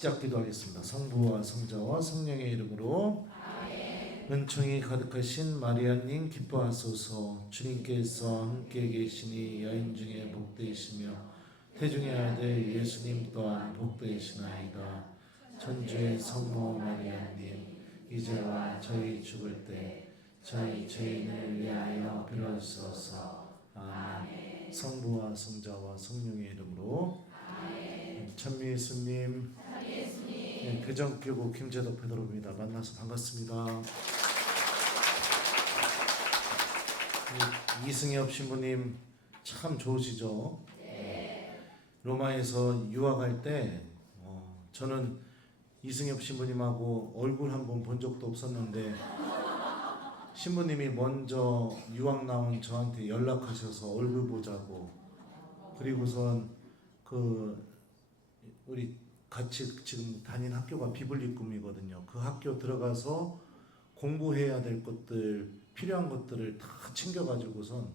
시작 기도하겠습니다. 성부와 성자와 성령의 이름으로 아멘. 은총이 가득하신 마리아님 기뻐하소서. 주님께서 함께 계시니 여인 중에 복되시며 태중의 아들 예수님 또한 복되시나이다. 천주의 성모 마리아님 이제와 저희 죽을 때 저희 죄인을 위하여 빌어주소서. 아멘. 성부와 성자와 성령의 이름으로 아멘. 찬미예수님 대전교구 김재덕 베드로입니다. 만나서 반갑습니다. 이승엽 신부님 참 좋으시죠? 네. 로마에서 유학할 때 저는 이승엽 신부님하고 얼굴 한번 본 적도 없었는데 신부님이 먼저 유학 나온 저한테 연락하셔서 얼굴 보자고, 그리고선 우리 같이 지금 다닌 학교가 비블리 꿈이거든요. 그 학교 들어가서 공부해야 될 것들, 필요한 것들을 다 챙겨가지고선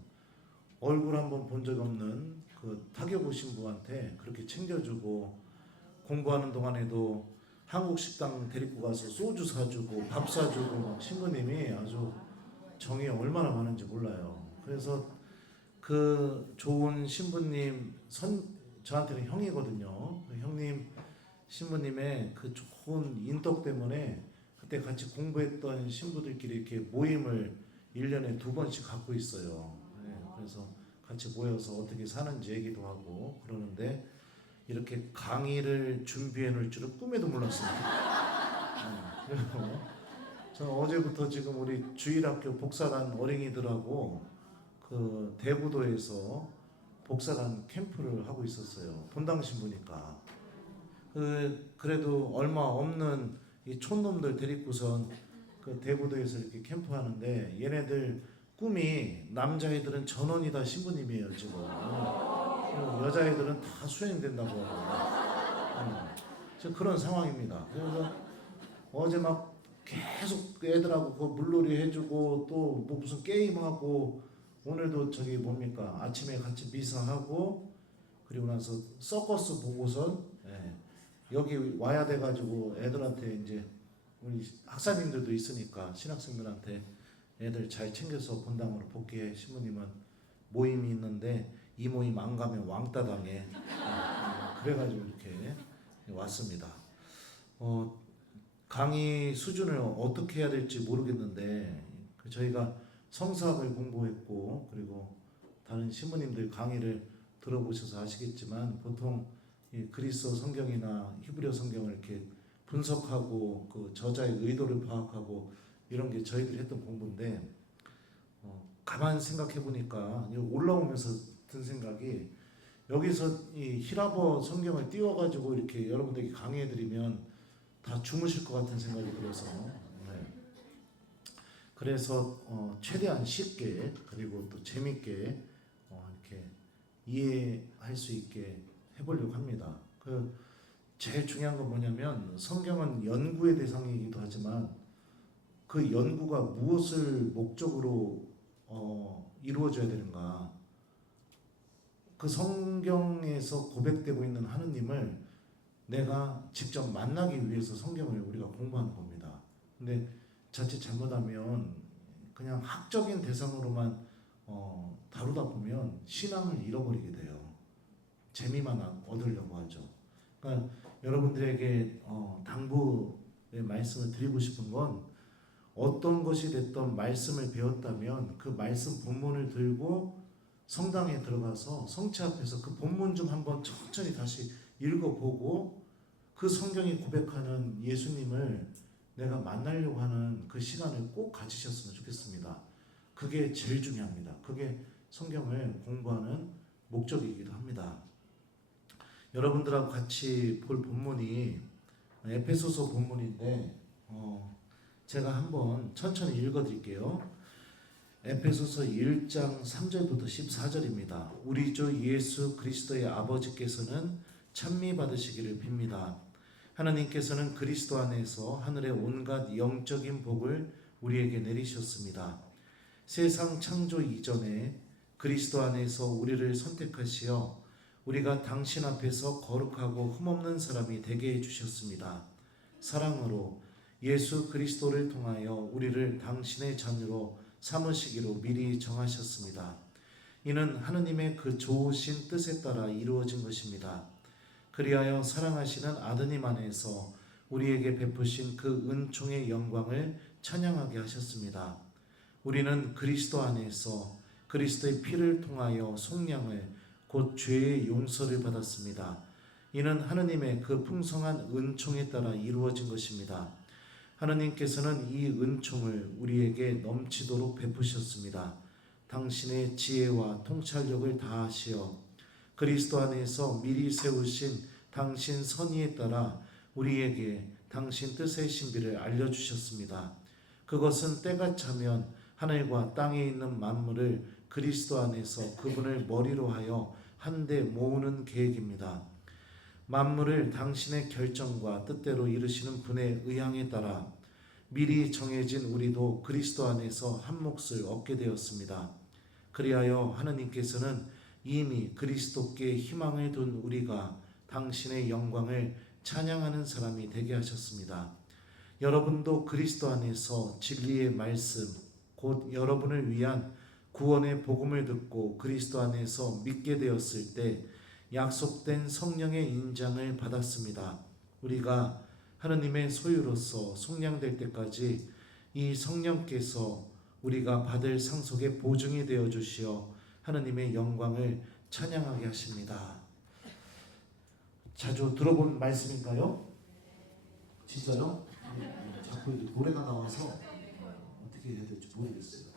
얼굴 한번 본 적 없는 그 타교부 신부한테 그렇게 챙겨주고, 공부하는 동안에도 한국 식당 데리고 가서 소주 사주고 밥 사주고, 막 신부님이 아주 정이 얼마나 많은지 몰라요. 그래서 그 좋은 신부님 저한테는 형이거든요. 형님 신부님의 그 좋은 인덕 때문에 그때 같이 공부했던 신부들끼리 이렇게 모임을 1년에 2번씩 갖고 있어요. 네, 그래서 같이 모여서 어떻게 사는지 얘기도 하고 그러는데, 이렇게 강의를 준비해 놓을 줄은 꿈에도 몰랐습니다. 그리고 저는 어제부터 지금 우리 주일학교 복사단 어린이들하고 그 대부도에서 복사단 캠프를 하고 있었어요. 본당 신부니까. 그래도 얼마 없는 이 촌놈들 데리고선 그 대부도에서 이렇게 캠프하는데, 얘네들 꿈이 남자애들은 전원이 다 신부님이에요 지금. 여자애들은 다 수행된다고 하고. 지금 그런 상황입니다. 그래서 어제 막 계속 애들하고 그 물놀이 해주고 또 뭐 무슨 게임하고, 오늘도 저기 뭡니까 아침에 같이 미사하고, 그리고 나서 서커스 보고선 여기 와야 돼가지고 애들한테 이제 우리 학사님들도 있으니까 신학생들한테 애들 잘 챙겨서 본당으로 복귀해. 신부님은 모임이 있는데 이 모임 안 가면 왕따 당해. 그래가지고 이렇게 왔습니다. 강의 수준을 어떻게 해야 될지 모르겠는데, 저희가 성서학을 공부했고, 그리고 다른 신부님들 강의를 들어보셔서 아시겠지만, 보통 이 그리스어 성경이나 히브리어 성경을 이렇게 분석하고 그 저자의 의도를 파악하고 이런 게 저희들이 했던 공부인데, 가만 생각해 보니까 올라오면서 든 생각이, 여기서 이 히라버 성경을 띄워가지고 이렇게 여러분들에게 강의해드리면 다 주무실 것 같은 생각이 들어서, 그래서 최대한 쉽게 그리고 또 재밌게 이렇게 이해할 수 있게 해보려고 합니다. 제일 중요한 건 뭐냐면, 성경은 연구의 대상이기도 하지만 그 연구가 무엇을 목적으로 이루어져야 되는가, 그 성경에서 고백되고 있는 하느님을 내가 직접 만나기 위해서 성경을 우리가 공부하는 겁니다. 근데 자칫 잘못하면 그냥 학적인 대상으로만 다루다 보면 신앙을 잃어버리게 돼요. 재미만 얻으려고 하죠. 그러니까 여러분들에게 당부의 말씀을 드리고 싶은 건, 어떤 것이 됐던 말씀을 배웠다면 그 말씀 본문을 들고 성당에 들어가서 성체 앞에서 그 본문 좀 한번 천천히 다시 읽어보고, 그 성경이 고백하는 예수님을 내가 만나려고 하는 그 시간을 꼭 가지셨으면 좋겠습니다. 그게 제일 중요합니다. 그게 성경을 공부하는 목적이기도 합니다. 여러분들하고 같이 볼 본문이 에베소서 본문인데, 제가 한번 천천히 읽어드릴게요. 에베소서 1장 3절부터 14절입니다. 우리 주 예수 그리스도의 아버지께서는 찬미 받으시기를 빕니다. 하나님께서는 그리스도 안에서 하늘의 온갖 영적인 복을 우리에게 내리셨습니다. 세상 창조 이전에 그리스도 안에서 우리를 선택하시어 우리가 당신 앞에서 거룩하고 흠없는 사람이 되게 해주셨습니다. 사랑으로 예수 그리스도를 통하여 우리를 당신의 자녀로 삼으시기로 미리 정하셨습니다. 이는 하느님의 그 좋으신 뜻에 따라 이루어진 것입니다. 그리하여 사랑하시는 아드님 안에서 우리에게 베푸신 그 은총의 영광을 찬양하게 하셨습니다. 우리는 그리스도 안에서 그리스도의 피를 통하여 속량을 곧 죄의 용서를 받았습니다. 이는 하느님의 그 풍성한 은총에 따라 이루어진 것입니다. 하느님께서는 이 은총을 우리에게 넘치도록 베푸셨습니다. 당신의 지혜와 통찰력을 다하시어 그리스도 안에서 미리 세우신 당신 선의에 따라 우리에게 당신 뜻의 신비를 알려주셨습니다. 그것은 때가 차면 하늘과 땅에 있는 만물을 그리스도 안에서 그분을 머리로 하여 한데 모으는 계획입니다. 만물을 당신의 결정과 뜻대로 이루시는 분의 의향에 따라 미리 정해진 우리도 그리스도 안에서 한 몫을 얻게 되었습니다. 그리하여 하느님께서는 이미 그리스도께 희망을 둔 우리가 당신의 영광을 찬양하는 사람이 되게 하셨습니다. 여러분도 그리스도 안에서 진리의 말씀, 곧 여러분을 위한 구원의 복음을 듣고 그리스도 안에서 믿게 되었을 때 약속된 성령의 인장을 받았습니다. 우리가 하느님의 소유로서 속량될 때까지 이 성령께서 우리가 받을 상속의 보증이 되어 주시어 하느님의 영광을 찬양하게 하십니다. 자주 들어본 말씀인가요? 진짜요? 자꾸 노래가 나와서 어떻게 해야 될지 모르겠어요.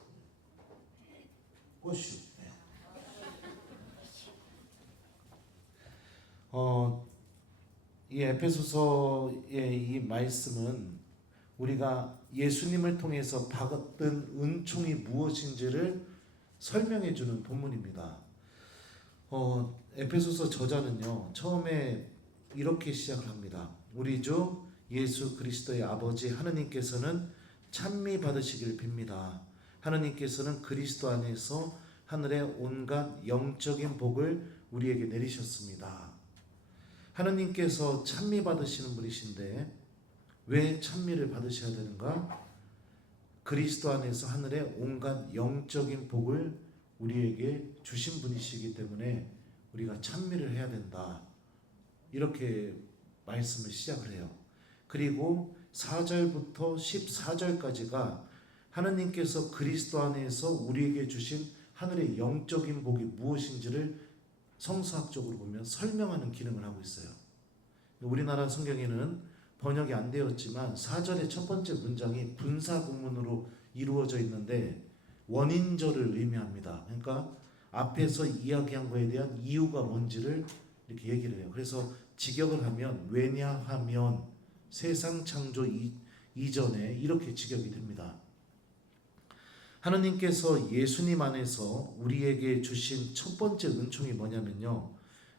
꼬슈. 이 에베소서의 이 말씀은 우리가 예수님을 통해서 받은 은총이 무엇인지를 설명해 주는 본문입니다. 에베소서 저자는요, 처음에 이렇게 시작을 합니다. 우리 주 예수 그리스도의 아버지 하느님께서는 찬미 받으시길 빕니다. 하느님께서는 그리스도 안에서 하늘의 온갖 영적인 복을 우리에게 내리셨습니다. 하느님께서 찬미 받으시는 분이신데 왜 찬미를 받으셔야 되는가? 그리스도 안에서 하늘의 온갖 영적인 복을 우리에게 주신 분이시기 때문에 우리가 찬미를 해야 된다. 이렇게 말씀을 시작을 해요. 그리고 4절부터 14절까지가 하느님께서 그리스도 안에서 우리에게 주신 하늘의 영적인 복이 무엇인지를 성서학적으로 보면 설명하는 기능을 하고 있어요. 우리나라 성경에는 번역이 안 되었지만 4절의 첫 번째 문장이 분사 구문으로 이루어져 있는데 원인절을 의미합니다. 그러니까 앞에서 이야기한 거에 대한 이유가 뭔지를 이렇게 얘기를 해요. 그래서 직역을 하면 왜냐하면 세상 창조 이전에 이렇게 직역이 됩니다. 하느님께서 예수님 안에서 우리에게 주신 첫 번째 은총이 뭐냐면요,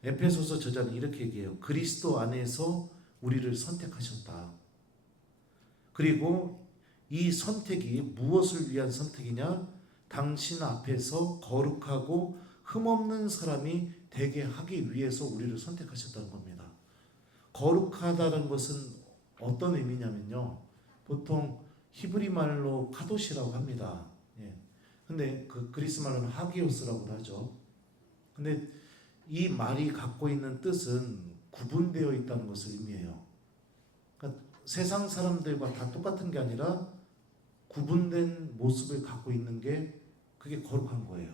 에베소서 저자는 이렇게 얘기해요. 그리스도 안에서 우리를 선택하셨다. 그리고 이 선택이 무엇을 위한 선택이냐? 당신 앞에서 거룩하고 흠없는 사람이 되게 하기 위해서 우리를 선택하셨다는 겁니다. 거룩하다는 것은 어떤 의미냐면요, 보통 히브리 말로 카도시라고 합니다. 근데 그 그리스 말로는 하기오스라고도 하죠. 근데 이 말이 갖고 있는 뜻은 구분되어 있다는 것을 의미해요. 그러니까 세상 사람들과 다 똑같은 게 아니라 구분된 모습을 갖고 있는 게 그게 거룩한 거예요.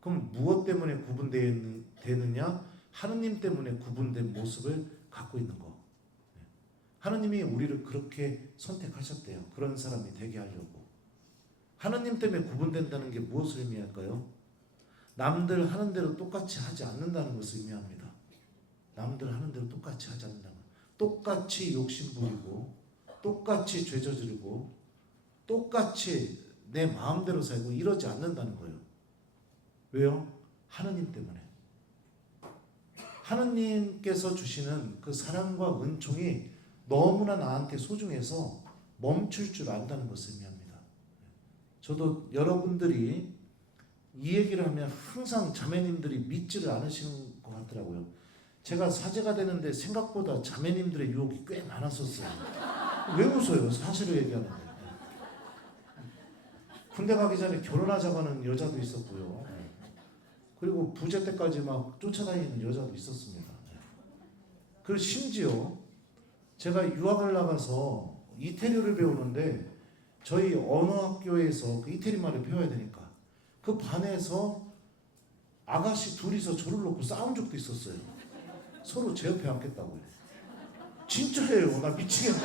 그럼 무엇 때문에 구분되느냐? 하느님 때문에 구분된 모습을 갖고 있는 거. 하느님이 우리를 그렇게 선택하셨대요. 그런 사람이 되게 하려고. 하느님 때문에 구분된다는 게 무엇을 의미할까요? 남들 하는 대로 똑같이 하지 않는다는 것을 의미합니다. 남들 하는 대로 똑같이 하지 않는다는 것. 똑같이 욕심 부리고 똑같이 죄 저지르고 똑같이 내 마음대로 살고 이러지 않는다는 거예요. 왜요? 하느님 때문에. 하느님께서 주시는 그 사랑과 은총이 너무나 나한테 소중해서 멈출 줄 안다는 것을 의미합니다. 저도 여러분들이 이 얘기를 하면 항상 자매님들이 믿지를 않으시는 것 같더라고요. 제가 사제가 되는데 생각보다 자매님들의 유혹이 꽤 많았었어요. 왜 웃어요? 사실을 얘기하는데. 군대 가기 전에 결혼하자고 하는 여자도 있었고요. 그리고 부재 때까지 막 쫓아다니는 여자도 있었습니다. 그리고 심지어 제가 유학을 나가서 이태리를 배우는데 저희 언어학교에서 그 이태리 말을 배워야 되니까 그 반에서 아가씨 둘이서 저를 놓고 싸운 적도 있었어요. 서로 제 옆에 앉겠다고요. 진짜예요. 나 미치겠네.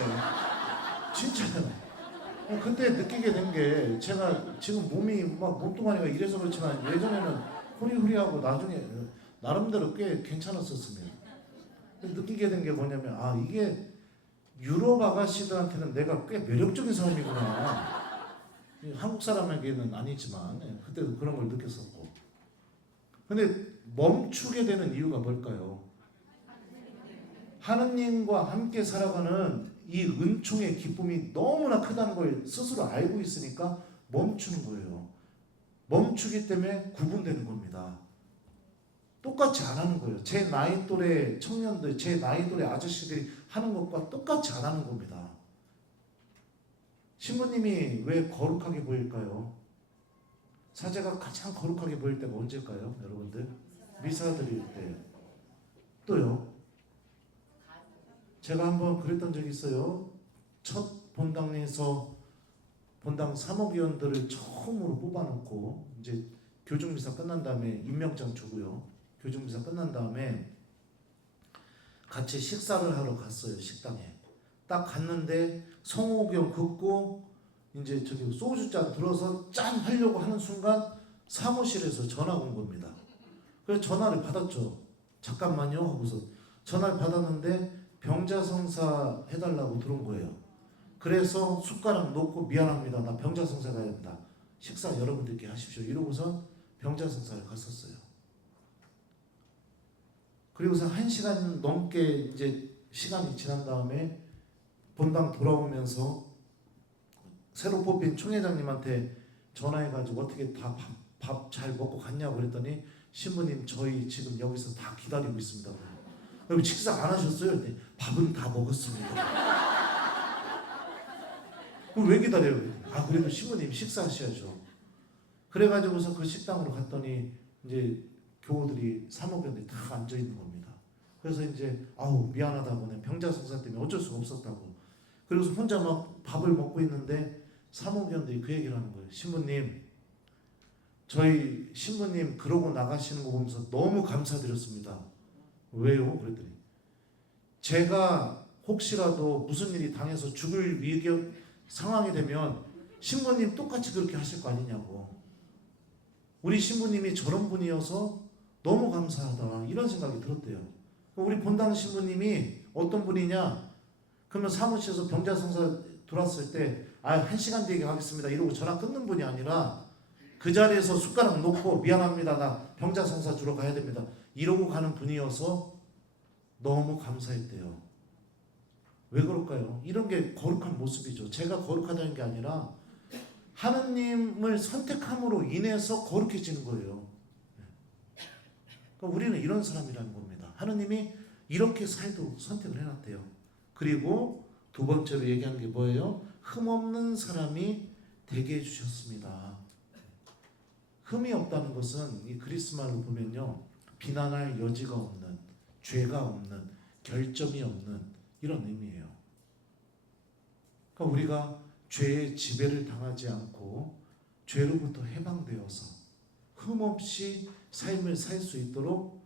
진짜요. 그때 느끼게 된 게 제가 지금 몸이 막 몸뚱아리가 이래서 그렇지만 예전에는 후리후리하고 나중에 나름대로 꽤 괜찮았었습니다. 느끼게 된 게 뭐냐면 이게 유럽 아가씨들한테는 내가 꽤 매력적인 사람이구나. 한국 사람에게는 아니지만 그때도 그런 걸 느꼈었고. 근데 멈추게 되는 이유가 뭘까요? 하느님과 함께 살아가는 이 은총의 기쁨이 너무나 크다는 걸 스스로 알고 있으니까 멈추는 거예요. 멈추기 때문에 구분되는 겁니다. 똑같이 안 하는 거예요. 제 나이 또래 청년들, 제 나이 또래 아저씨들이 하는 것과 똑같이 안 하는 겁니다. 신부님이 왜 거룩하게 보일까요? 사제가 가장 거룩하게 보일 때가 언제일까요? 여러분들? 미사 드릴 때. 또요. 제가 한번 그랬던 적이 있어요. 첫 본당에서 본당 사목위원들을 처음으로 뽑아놓고 이제 교중미사 끝난 다음에 임명장 주고요. 교중미사 끝난 다음에 같이 식사를 하러 갔어요. 식당에. 딱 갔는데 성호경 긋고 이제 저기 소주잔 들어서 짠 하려고 하는 순간 사무실에서 전화가 온 겁니다. 그래서 전화를 받았죠. 잠깐만요 하고서 전화를 받았는데 병자성사 해달라고 들어온 거예요. 그래서 숟가락 놓고 미안합니다. 나 병자성사 가야 됩니다. 식사 여러분들께 하십시오. 이러고서 병자성사를 갔었어요. 그리고서 1시간 넘게 이제 시간이 지난 다음에 본당 돌아오면서 새로 뽑힌 총회장님한테 전화해가지고 어떻게 다 밥 잘 먹고 갔냐고 그랬더니 신부님 저희 지금 여기서 다 기다리고 있습니다. 여러분 식사 안 하셨어요? 네, 밥은 다 먹었습니다. 그럼 왜 기다려요? 그래도 신부님 식사하셔야죠. 그래가지고서 그 식당으로 갔더니 이제 교우들이 사모견들이 다 앉아 있는 겁니다. 그래서 이제 미안하다고 병자성사 때문에 어쩔 수가 없었다고. 그래서 혼자 막 밥을 먹고 있는데 사모견들이 그 얘기를 하는 거예요. 신부님, 저희 신부님 그러고 나가시는 거 보면서 너무 감사드렸습니다. 왜요? 그랬더니 제가 혹시라도 무슨 일이 당해서 죽을 위기 상황이 되면 신부님 똑같이 그렇게 하실 거 아니냐고. 우리 신부님이 저런 분이어서 너무 감사하다 이런 생각이 들었대요. 우리 본당 신부님이 어떤 분이냐? 그러면 사무실에서 병자성사 들어왔을 때 1시간 뒤에 가겠습니다 이러고 전화 끊는 분이 아니라 그 자리에서 숟가락 놓고 미안합니다. 나 병자성사 주러 가야 됩니다. 이러고 가는 분이어서 너무 감사했대요. 왜 그럴까요? 이런 게 거룩한 모습이죠. 제가 거룩하다는 게 아니라 하느님을 선택함으로 인해서 거룩해지는 거예요. 그러니까 우리는 이런 사람이라는 겁니다. 하느님이 이렇게 살도록 선택을 해놨대요. 그리고 두 번째로 얘기하는 게 뭐예요? 흠없는 사람이 되게 해주셨습니다. 흠이 없다는 것은 이 그리스 말로 보면요, 비난할 여지가 없는, 죄가 없는, 결점이 없는 이런 의미예요. 그러니까 우리가 죄의 지배를 당하지 않고 죄로부터 해방되어서 흠없이 삶을 살 수 있도록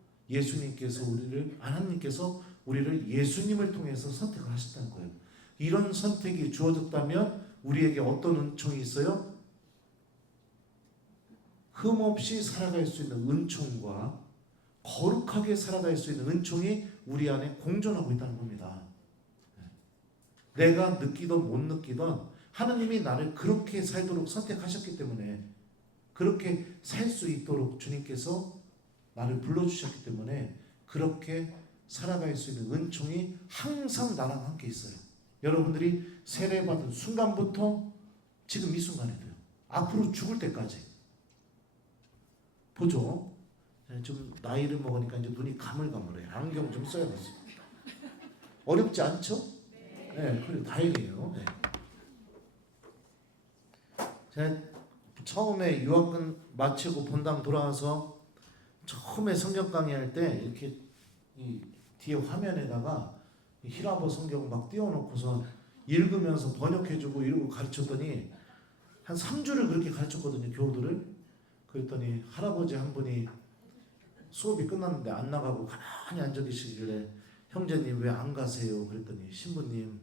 하나님께서 우리를 예수님을 통해서 선택을 하셨다는 거예요. 이런 선택이 주어졌다면 우리에게 어떤 은총이 있어요? 흠없이 살아갈 수 있는 은총과 거룩하게 살아갈 수 있는 은총이 우리 안에 공존하고 있다는 겁니다. 내가 느끼던 못 느끼던 하나님이 나를 그렇게 살도록 선택하셨기 때문에, 그렇게 살 수 있도록 주님께서 나를 불러주셨기 때문에 그렇게 살아갈 수 있는 은총이 항상 나랑 함께 있어요. 여러분들이 세례받은 순간부터 지금 이 순간에도요, 앞으로 죽을 때까지 보죠. 좀 나이를 먹으니까 이제 눈이 가물가물해요. 안경 좀 써야겠어요. 어렵지 않죠? 네, 그래 다행이에요. 네. 제가 처음에 유학은 마치고 본당 돌아와서 처음에 성경 강의할 때 이렇게 이 뒤에 화면에다가 히라보 성경 막 띄워놓고서 읽으면서 번역해주고 이러고 가르쳤더니 한 3주를 그렇게 가르쳤거든요, 교우들을. 그랬더니 할아버지 한 분이 수업이 끝났는데 안 나가고 가만히 앉아 계시길래 형제님 왜 안 가세요? 그랬더니 신부님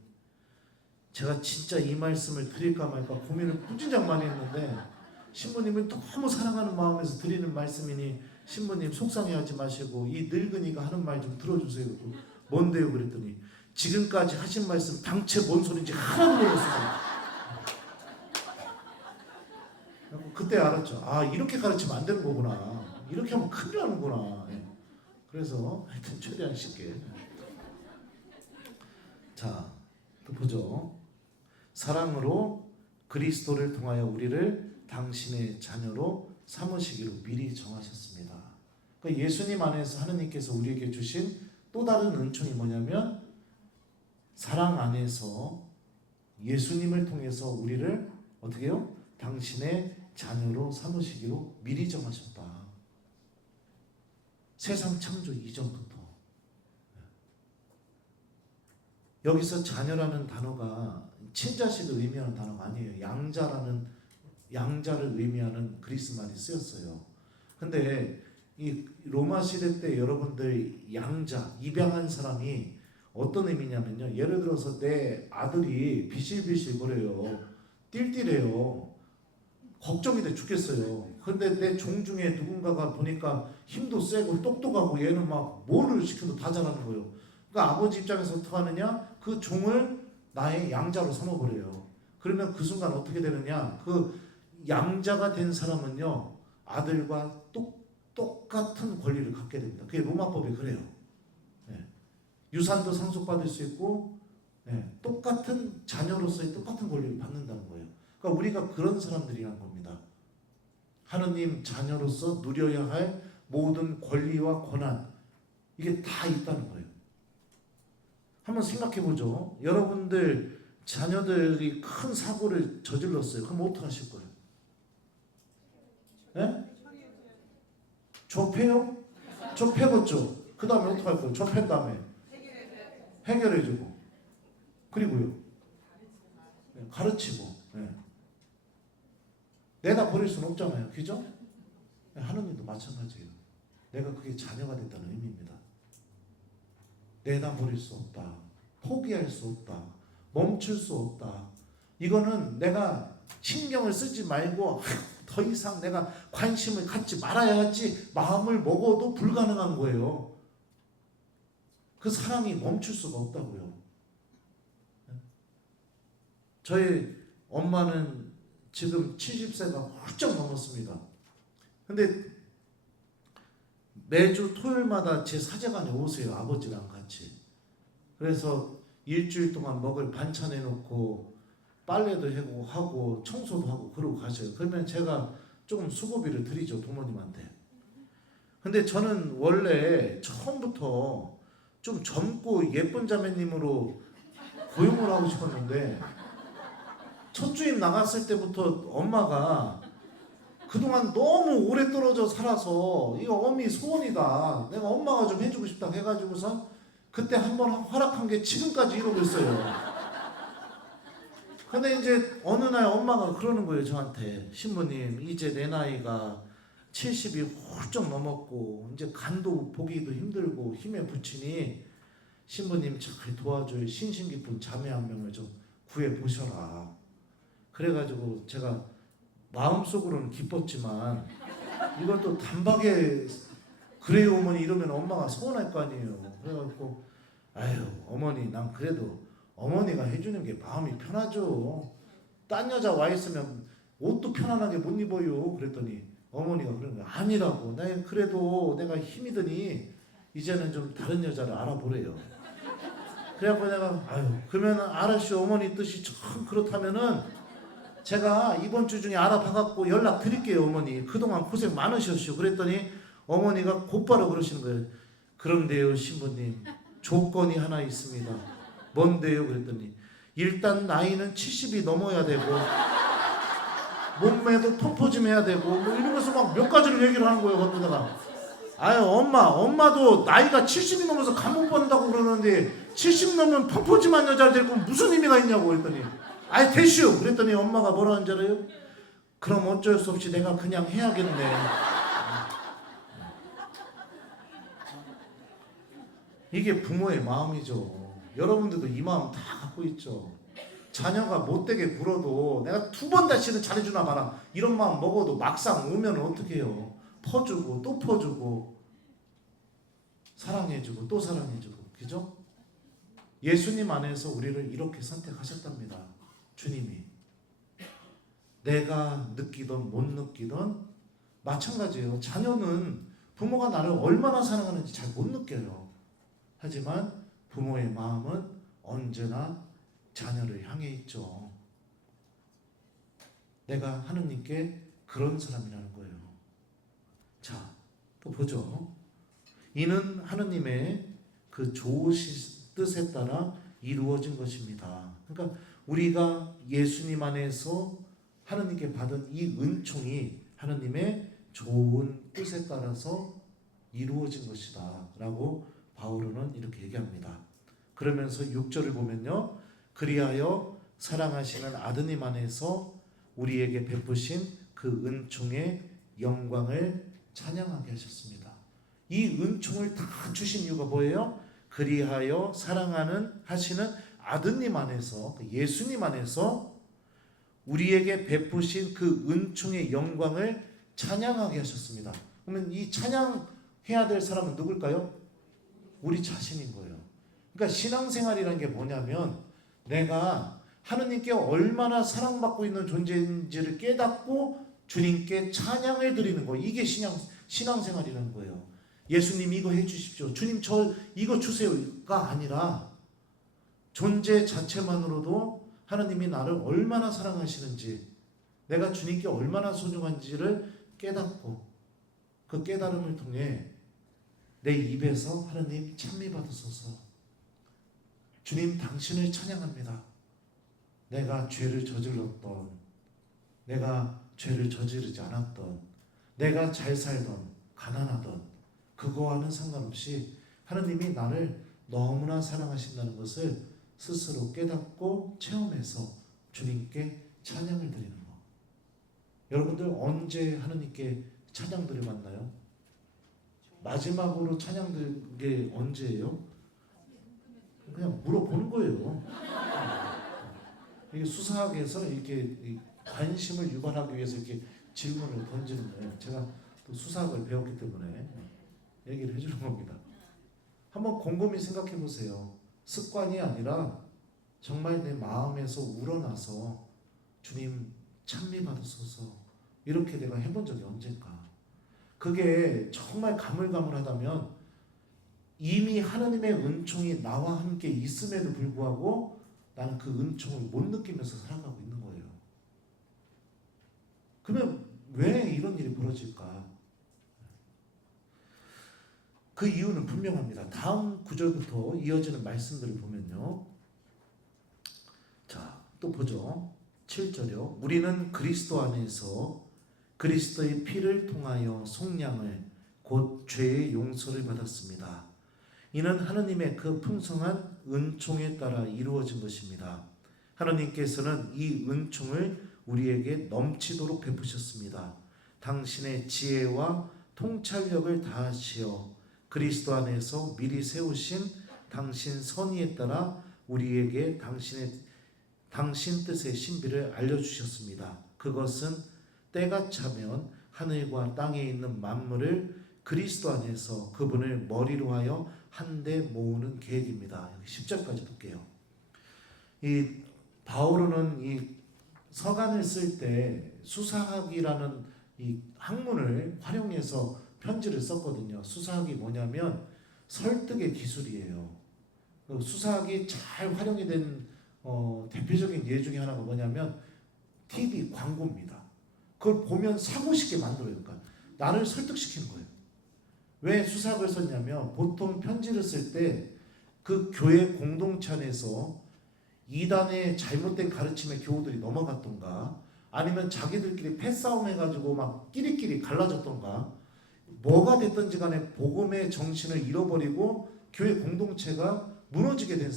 제가 진짜 이 말씀을 드릴까 말까 고민을 꾸준히 많이 했는데 신부님을 너무 사랑하는 마음에서 드리는 말씀이니 신부님 속상해하지 마시고 이 늙은이가 하는 말 좀 들어주세요. 뭔데요? 그랬더니 지금까지 하신 말씀 당최 뭔 소리인지 하나도 몰랐어요. 그때 알았죠. 아 이렇게 가르치면 안 되는 거구나. 이렇게 하면 큰일 나는구나. 그래서 하여튼 최대한 쉽게. 자, 또 보죠. 사랑으로 그리스도를 통하여 우리를 당신의 자녀로 삼으시기로 미리 정하셨습니다. 그러니까 예수님 안에서 하느님께서 우리에게 주신 또 다른 은총이 뭐냐면 사랑 안에서 예수님을 통해서 우리를 어떻게 해요? 당신의 자녀로 삼으시기로 미리 정하셨다. 세상 창조 이전부터. 여기서 자녀라는 단어가 친자식을 의미하는 단어가 아니에요. 양자를 의미하는 그리스 말이 쓰였어요. 근데 이 로마 시대 때 여러분들 양자, 입양한 사람이 어떤 의미냐면요. 예를 들어서 내 아들이 비실비실 거려요. 띨띨해요. 걱정이 돼 죽겠어요. 근데 내 종 중에 누군가가 보니까 힘도 세고 똑똑하고 얘는 막 뭐를 시켜도 다 잘하는 거예요. 그러니까 아버지 입장에서 어떻게 하느냐? 그 종을 나의 양자로 삼아버려요. 그러면 그 순간 어떻게 되느냐? 그 양자가 된 사람은요. 아들과 똑같은 권리를 갖게 됩니다. 그게 로마법이 그래요. 네. 유산도 상속받을 수 있고 네. 똑같은 자녀로서의 똑같은 권리를 받는다는 거예요. 그러니까 우리가 그런 사람들이란 겁니다. 하느님 자녀로서 누려야 할 모든 권리와 권한 이게 다 있다는 거예요. 한번 생각해 보죠. 여러분들 자녀들이 큰 사고를 저질렀어요. 그럼 어떡하실 거예요? 네? 좁혀요? 좁혀겠죠. 그 다음에 어떡할 거예요? 좁힌 다음에 해결해주고 그리고요 가르치고 내다 버릴 수는 없잖아요. 그죠? 하느님도 마찬가지예요. 내가 그게 자녀가 됐다는 의미입니다. 내다 버릴 수 없다. 포기할 수 없다. 멈출 수 없다. 이거는 내가 신경을 쓰지 말고 더 이상 내가 관심을 갖지 말아야 할지 마음을 먹어도 불가능한 거예요. 그 사랑이 멈출 수가 없다고요. 저희 엄마는 지금 70세가 훌쩍 넘었습니다. 근데 매주 토요일마다 제 사제관에 오세요. 아버지랑 같이. 그래서 일주일 동안 먹을 반찬 해놓고 빨래도 하고 청소도 하고 그러고 가셔요. 그러면 제가 조금 수고비를 드리죠. 부모님한테. 근데 저는 원래 처음부터 좀 젊고 예쁜 자매님으로 고용을 하고 싶었는데 첫 주임 나갔을 때부터 엄마가 그동안 너무 오래 떨어져 살아서 이거 어미 소원이다. 내가 엄마가 좀 해주고 싶다 해가지고서 그때 한번 허락한 게 지금까지 이러고 있어요. 근데 이제 어느 날 엄마가 그러는 거예요. 저한테. 신부님 이제 내 나이가 70이 훌쩍 넘었고 이제 간도 보기도 힘들고 힘에 부치니 신부님 잘 도와줄 신심 깊은 자매 한 명을 좀 구해 보셔라. 그래가지고 제가 마음속으로는 기뻤지만 이것도 단박에 그래요 어머니 이러면 엄마가 서운할 거 아니에요. 그래갖고 아유 어머니 난 그래도 어머니가 해주는 게 마음이 편하죠. 딴 여자 와 있으면 옷도 편안하게 못 입어요. 그랬더니 어머니가 그러는 거야. 아니라고. 나 그래도 내가 힘이 드니 이제는 좀 다른 여자를 알아보래요. 그래갖고 내가 아유 그러면 알았슈 어머니 뜻이 참 그렇다면은 제가 이번 주 중에 알아봐갖고 연락 드릴게요 어머니. 그동안 고생 많으셨슈. 그랬더니 어머니가 곧바로 그러시는 거예요. 그런데요 신부님, 조건이 하나 있습니다. 뭔데요? 그랬더니 일단 나이는 70이 넘어야 되고 몸매도 펌퍼짐 해야 되고 뭐 이러면서 막 몇 가지를 얘기를 하는 거예요. 거기다가 아유 엄마도 나이가 70이 넘어서 감옥 받는다고 그러는데 70 넘으면 펌퍼짐한 여자를 데리고 무슨 의미가 있냐고 그랬더니 아이 대슈 그랬더니 엄마가 뭐라 하는 줄 알아요? 그럼 어쩔 수 없이 내가 그냥 해야겠네. 이게 부모의 마음이죠. 여러분들도 이 마음 다 갖고 있죠. 자녀가 못되게 굴어도 내가 2번 다시는 잘해주나 봐라 이런 마음 먹어도 막상 오면 어떻게 해요? 퍼주고 또 퍼주고 사랑해주고 또 사랑해주고, 그죠? 예수님 안에서 우리를 이렇게 선택하셨답니다. 주님이 내가 느끼던 못 느끼던 마찬가지예요. 자녀는 부모가 나를 얼마나 사랑하는지 잘 못 느껴요. 하지만 부모의 마음은 언제나 자녀를 향해 있죠. 내가 하느님께 그런 사람이라는 거예요. 자, 또 보죠. 이는 하느님의 그 좋으신 뜻에 따라 이루어진 것입니다. 그러니까 우리가 예수님 안에서 하느님께 받은 이 은총이 하느님의 좋은 뜻에 따라서 이루어진 것이다 라고 바울은 이렇게 얘기합니다. 그러면서 6절을 보면요, 그리하여 사랑하시는 아드님 안에서 우리에게 베푸신 그 은총의 영광을 찬양하게 하셨습니다. 이 은총을 다 주신 이유가 뭐예요? 그리하여 하시는 아드님 안에서, 예수님 안에서 우리에게 베푸신 그 은총의 영광을 찬양하게 하셨습니다. 그러면 이 찬양해야 될 사람은 누굴까요? 우리 자신인 거예요. 그러니까 신앙생활이라는 게 뭐냐면 내가 하느님께 얼마나 사랑받고 있는 존재인지를 깨닫고 주님께 찬양을 드리는 거, 이게 신앙생활이라는 거예요. 예수님 이거 해주십시오, 주님 저 이거 주세요가 아니라 존재 자체만으로도 하나님이 나를 얼마나 사랑하시는지, 내가 주님께 얼마나 소중한지를 깨닫고 그 깨달음을 통해 내 입에서 하나님 찬미 받으소서, 주님 당신을 찬양합니다. 내가 죄를 저질렀던, 내가 죄를 저지르지 않았던, 내가 잘 살던 가난하던 그거와는 상관없이 하나님이 나를 너무나 사랑하신다는 것을 스스로 깨닫고 체험해서 주님께 찬양을 드리는 것. 여러분들 언제 하나님께 찬양 드려봤나요? 마지막으로 찬양 드린 게 언제예요? 그냥 물어보는 거예요. 이게 수사학에서 이렇게 관심을 유발하기 위해서 이렇게 질문을 던지는 거예요. 제가 또 수사학을 배웠기 때문에 얘기를 해주는 겁니다. 한번 곰곰이 생각해 보세요. 습관이 아니라 정말 내 마음에서 우러나서 주님 찬미 받으소서 이렇게 내가 해본 적이 언젠가. 그게 정말 가물가물하다면 이미 하나님의 은총이 나와 함께 있음에도 불구하고 나는 그 은총을 못 느끼면서 살아가고 있는 거예요. 그러면 왜 이런 일이 벌어질까? 그 이유는 분명합니다. 다음 구절부터 이어지는 말씀들을 보면요. 자, 또 보죠. 7절이요. 우리는 그리스도 안에서 그리스도의 피를 통하여 속량을 곧 죄의 용서를 받았습니다. 이는 하느님의 그 풍성한 은총에 따라 이루어진 것입니다. 하느님께서는 이 은총을 우리에게 넘치도록 베푸셨습니다. 당신의 지혜와 통찰력을 다하시어 그리스도 안에서 미리 세우신 당신 선의에 따라 우리에게 당신 뜻의 신비를 알려주셨습니다. 그것은 때가 차면 하늘과 땅에 있는 만물을 그리스도 안에서 그분을 머리로 하여 한데 모으는 계획입니다. 여기 10절까지 볼게요. 이 바울은 이 서간을 쓸 때 수사학이라는 이 학문을 활용해서 편지를 썼거든요. 수사학이 뭐냐면 설득의 기술이에요. 수사학이 잘 활용이 된 대표적인 예 중에 하나가 뭐냐면 TV 광고입니다. 그걸 보면 사고 싶게 만들어요. 그러니까 나를 설득시키는 거예요. 왜 수사학을 썼냐면 보통 편지를 쓸 때 그 교회 공동체 안에서 이단의 잘못된 가르침의 교우들이 넘어갔던가 아니면 자기들끼리 패싸움 해가지고 막 끼리끼리 갈라졌던가 뭐가 됐든지 간에 복음의 정신을 잃어버리고 교회 공동체가 무너지게 된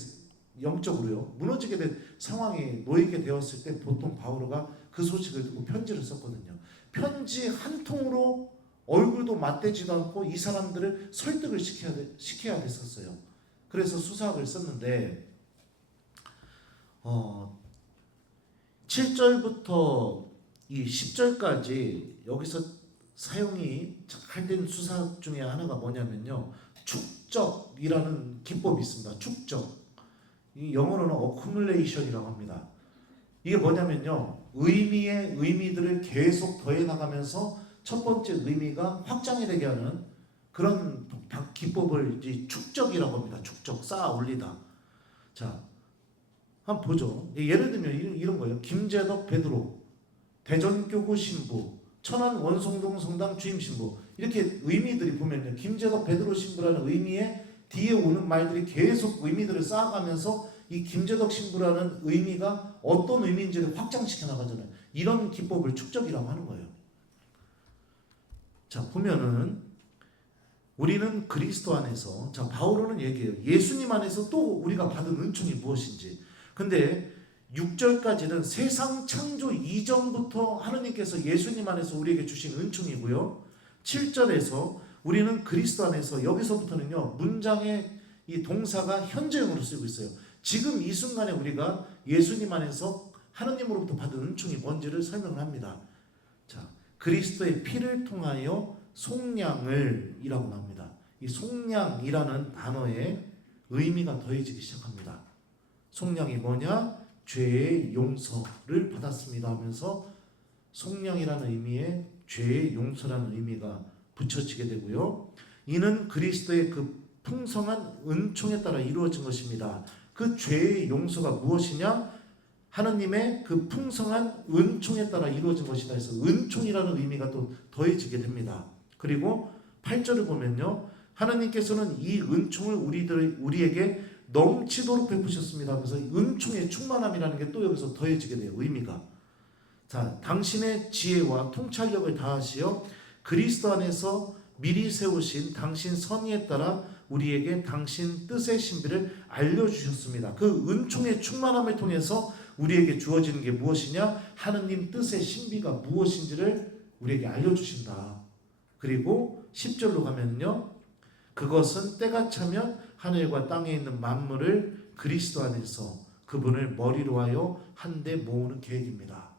영적으로요 무너지게 된 상황에 놓이게 되었을 때 보통 바오로가 그 소식을 듣고 편지를 썼거든요. 편지 한 통으로 얼굴도 맞대지도 않고 이 사람들을 설득을 시켜야 됐었어요. 그래서 수사학을 썼는데 7절부터 이 10절까지 여기서 사용이 잘 된 수사학 중에 하나가 뭐냐면요. 축적이라는 기법이 있습니다. 축적. 이 영어로는 accumulation이라고 합니다. 이게 뭐냐면요. 의미의 의미들을 계속 더해 나가면서 첫 번째 의미가 확장이 되게 하는 그런 기법을 이제 축적이라고 합니다. 축적, 쌓아 올리다. 자, 한번 보죠. 예를 들면 이런 거예요. 김재덕 베드로, 대전교구 신부, 천안 원성동 성당 주임 신부. 이렇게 의미들이 보면요. 김재덕 베드로 신부라는 의미에 뒤에 오는 말들이 계속 의미들을 쌓아가면서 이 김재덕 신부라는 의미가 어떤 의미인지를 확장시켜 나가잖아요. 이런 기법을 축적이라고 하는 거예요. 자, 보면은 우리는 그리스도 안에서, 자, 바오로는 얘기해요. 예수님 안에서 또 우리가 받은 은총이 무엇인지. 근데 6절까지는 세상 창조 이전부터 하느님께서 예수님 안에서 우리에게 주신 은총이고요. 7절에서 우리는 그리스도 안에서, 여기서부터는요, 문장의 이 동사가 현재형으로 쓰이고 있어요. 지금 이 순간에 우리가 예수님 안에서 하느님으로부터 받은 은총이 뭔지를 설명을 합니다. 자, 그리스도의 피를 통하여 속량을 이라고 나옵니다. 이 속량이라는 단어에 의미가 더해지기 시작합니다. 속량이 뭐냐? 죄의 용서를 받았습니다 하면서 속량이라는 의미에 죄의 용서라는 의미가 붙여지게 되고요. 이는 그리스도의 그 풍성한 은총에 따라 이루어진 것입니다. 그 죄의 용서가 무엇이냐? 하느님의 그 풍성한 은총에 따라 이루어진 것이다 해서 은총이라는 의미가 또 더해지게 됩니다. 그리고 8절을 보면요. 하나님께서는 이 은총을 우리에게 넘치도록 베푸셨습니다 하면서 은총의 충만함이라는 게 또 여기서 더해지게 돼요. 의미가. 자, 당신의 지혜와 통찰력을 다하시어 그리스도 안에서 미리 세우신 당신 선의에 따라 우리에게 당신 뜻의 신비를 알려주셨습니다. 그 은총의 충만함을 통해서 우리에게 주어지는 게 무엇이냐? 하느님 뜻의 신비가 무엇인지를 우리에게 알려주신다. 그리고 10절로 가면요. 그것은 때가 차면 하늘과 땅에 있는 만물을 그리스도 안에서 그분을 머리로 하여 한데 모으는 계획입니다.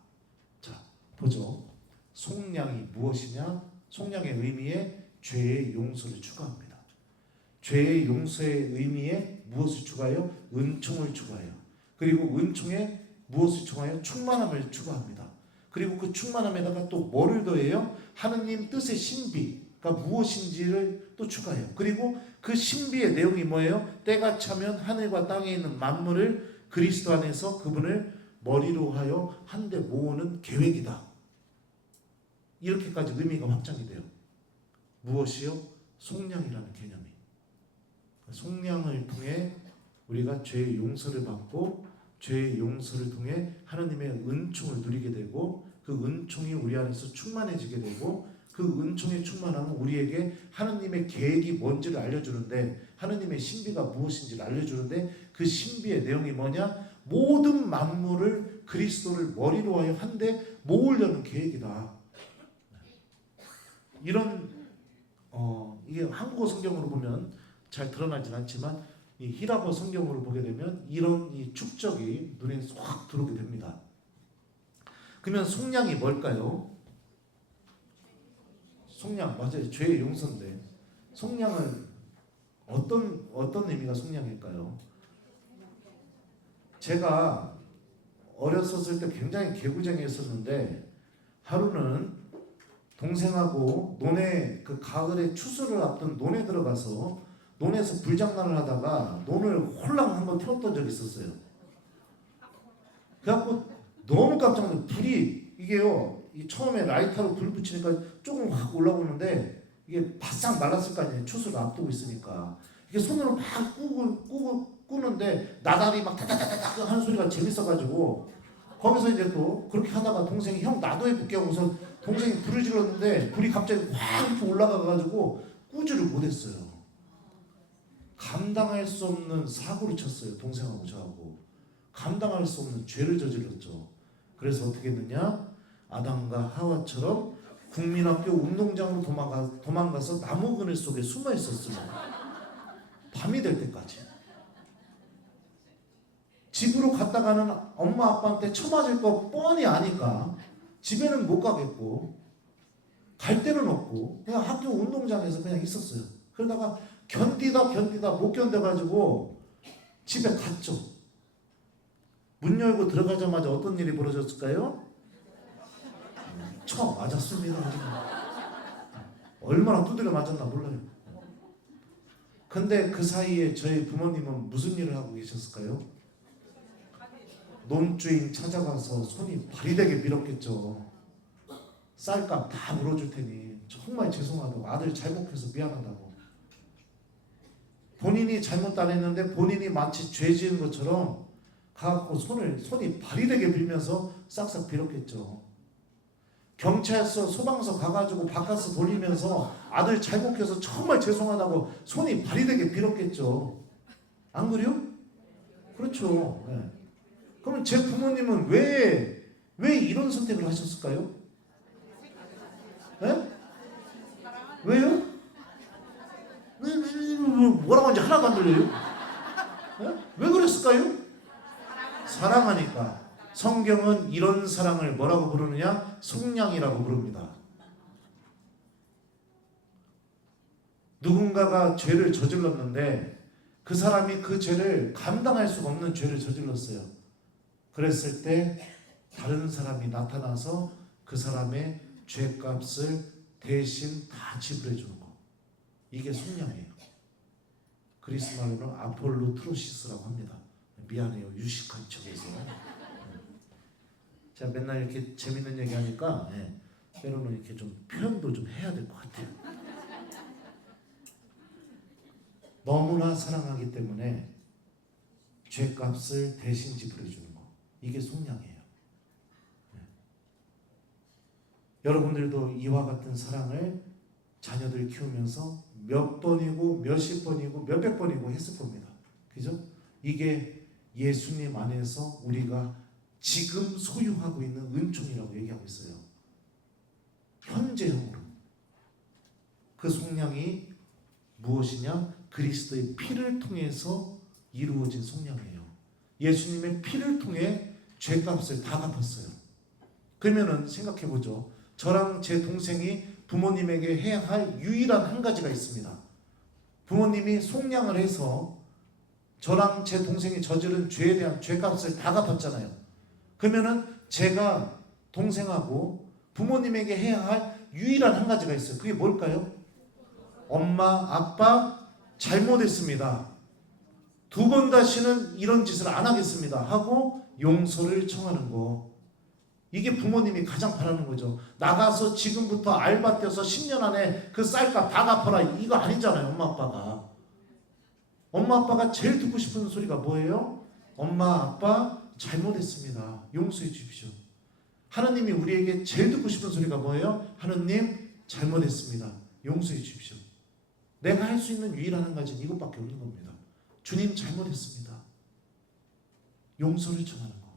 자, 보죠. 속량이 무엇이냐? 속량의 의미에 죄의 용서를 추가합니다. 죄의 용서의 의미에 무엇을 추가해요? 은총을 추가해요. 그리고 은총에 무엇을 추가해요? 충만함을 추가합니다. 그리고 그 충만함에다가 또 뭐를 더해요? 하느님 뜻의 신비가 무엇인지를 또 추가해요. 그리고 그 신비의 내용이 뭐예요? 때가 차면 하늘과 땅에 있는 만물을 그리스도 안에서 그분을 머리로 하여 한데 모으는 계획이다. 이렇게까지 의미가 확장이 돼요. 무엇이요? 속량이라는 개념이. 속량을 통해 우리가 죄의 용서를 받고 죄의 용서를 통해 하나님의 은총을 누리게 되고 그 은총이 우리 안에서 충만해지게 되고 그 은총의 충만함은 우리에게 하나님의 계획이 뭔지를 알려주는데 하나님의 신비가 무엇인지를 알려주는데 그 신비의 내용이 뭐냐? 모든 만물을 그리스도를 머리로 하여 한데 모으려는 계획이다. 이런 이게 한국어 성경으로 보면 잘 드러나진 않지만 이 히라버 성경으로 보게 되면 이런 이 축적이 눈에 확 들어오게 됩니다. 그러면 속량이 뭘까요? 속량 맞아요. 죄의 용서인데 속량은 어떤 의미가 속량일까요? 제가 어렸었을 때 굉장히 개구쟁이였었는데 하루는 동생하고 논에 그 가을에 추수를 앞둔 논에 들어가서 논에서 불장난을 하다가 논을 홀랑 한번 태웠던 적이 있었어요. 그래갖고 너무 깜짝 놀랐어요. 불이 이게요. 처음에 라이터로 불 붙이니까 조금 확 올라오는데 이게 바싹 말랐을 거 아니에요. 추수를 앞두고 있으니까. 이게 손으로 막 꾸는데 나달이 막 다다다닥 하는 소리가 재밌어가지고 거기서 이제 또 그렇게 하다가 동생이 형 나도 해볼게 하고서 동생이 불을 질렀는데 불이 갑자기 확 이렇게 올라가가지고 꾸지를 못했어요. 감당할 수 없는 사고를 쳤어요. 동생하고 저하고. 감당할 수 없는 죄를 저질렀죠. 그래서 어떻게 했느냐? 아담과 하와처럼 국민학교 운동장으로 도망가서 나무 그늘 속에 숨어 있었어요. 밤이 될 때까지. 집으로 갔다가는 엄마 아빠한테 처맞을 거 뻔히 아니까 집에는 못 가겠고 갈 데는 없고 그냥 학교 운동장에서 그냥 있었어요. 그러다가 견디다 못 견뎌가지고 집에 갔죠. 문 열고 들어가자마자 어떤 일이 벌어졌을까요? 쳐 맞았습니다. 얼마나 두드려 맞았나 몰라요. 근데 그 사이에 저희 부모님은 무슨 일을 하고 계셨을까요? 논주인 찾아가서 손이 발이 되게 밀었겠죠. 쌀값 다 물어줄 테니 정말 죄송하다고, 아들 잘못해서 미안하다고. 본인이 잘못 안 했는데 본인이 마치 죄 지은 것처럼 가갖고 손이 발이 되게 빌면서 싹싹 빌었겠죠. 경찰서 소방서 가가지고 바카스 돌리면서 아들 잘못해서 정말 죄송하다고 손이 발이 되게 빌었겠죠. 안 그래요? 그렇죠. 네. 그럼 제 부모님은 왜 이런 선택을 하셨을까요? 네? 왜요? 뭐라고 하는지 하나도 안 들려요? 네? 왜 그랬을까요? 사랑하니까. 성경은 이런 사랑을 뭐라고 부르느냐? 속량이라고 부릅니다. 누군가가 죄를 저질렀는데 그 사람이 그 죄를 감당할 수가 없는 죄를 저질렀어요. 그랬을 때 다른 사람이 나타나서 그 사람의 죄값을 대신 다 지불해 주는 거. 이게 속량이에요. 그리스 말로는 아폴로트로시스라고 합니다. 미안해요. 유식한 척해서. 제가 맨날 이렇게 재밌는 얘기 하니까 때로는 이렇게 좀 표현도 좀 해야 될 것 같아요. 너무나 사랑하기 때문에 죄값을 대신 지불해 주는 거. 이게 속량이에요. 여러분들도 이와 같은 사랑을 자녀들 키우면서 몇 번이고 몇십 번이고 몇백 번이고 했을 겁니다. 그죠? 이게 예수님 안에서 우리가 지금 소유하고 있는 은총이라고 얘기하고 있어요. 현재형으로. 그 속량이 무엇이냐? 그리스도의 피를 통해서 이루어진 속량이에요. 예수님의 피를 통해 죄값을 다 갚았어요. 그러면은 생각해보죠. 저랑 제 동생이 부모님에게 해야 할 유일한 한 가지가 있습니다. 부모님이 속량을 해서 저랑 제 동생이 저지른 죄에 대한 죄값을 다 갚았잖아요. 그러면은 제가 동생하고 부모님에게 해야 할 유일한 한 가지가 있어요. 그게 뭘까요? 엄마, 아빠 잘못했습니다. 두 번 다시는 이런 짓을 안 하겠습니다. 하고 용서를 청하는 거. 이게 부모님이 가장 바라는 거죠. 나가서 지금부터 알바 떼서 10년 안에 그 쌀값 다 갚아라. 이거 아니잖아요. 엄마 아빠가. 엄마 아빠가 제일 듣고 싶은 소리가 뭐예요? 엄마 아빠 잘못했습니다. 용서해 주십시오. 하나님이 우리에게 제일 듣고 싶은 소리가 뭐예요? 하나님 잘못했습니다. 용서해 주십시오. 내가 할 수 있는 유일한 한 가지는 이것밖에 없는 겁니다. 주님 잘못했습니다. 용서를 청하는 거.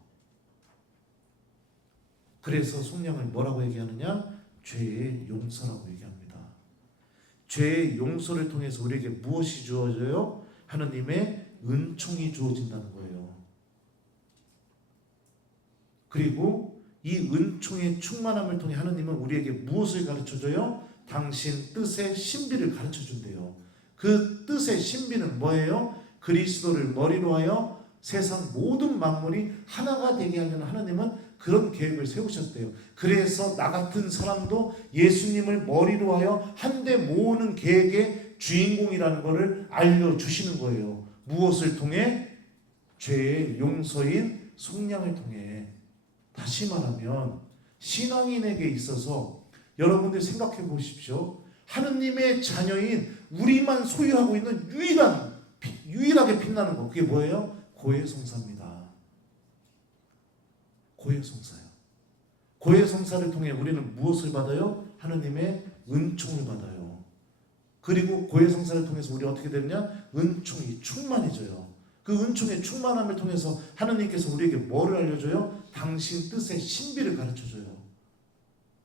그래서 속량을 뭐라고 얘기하느냐? 죄의 용서라고 얘기합니다. 죄의 용서를 통해서 우리에게 무엇이 주어져요? 하나님의 은총이 주어진다는 거예요. 그리고 이 은총의 충만함을 통해 하나님은 우리에게 무엇을 가르쳐줘요? 당신 뜻의 신비를 가르쳐준대요. 그 뜻의 신비는 뭐예요? 그리스도를 머리로 하여 세상 모든 만물이 하나가 되게 하려는 하나님은 그런 계획을 세우셨대요. 그래서 나 같은 사람도 예수님을 머리로 하여 한데 모으는 계획의 주인공이라는 것을 알려주시는 거예요. 무엇을 통해? 죄의 용서인 속량을 통해. 다시 말하면 신앙인에게 있어서 여러분들 생각해 보십시오. 하느님의 자녀인 우리만 소유하고 있는 유일하게 빛나는 것, 그게 뭐예요? 고해성사입니다. 고해성사요. 고해성사를 통해 우리는 무엇을 받아요? 하느님의 은총을 받아요. 그리고 고해성사를 통해서 우리 어떻게 되느냐? 은총이 충만해져요. 그 은총의 충만함을 통해서 하느님께서 우리에게 뭐를 알려줘요? 당신 뜻의 신비를 가르쳐줘요.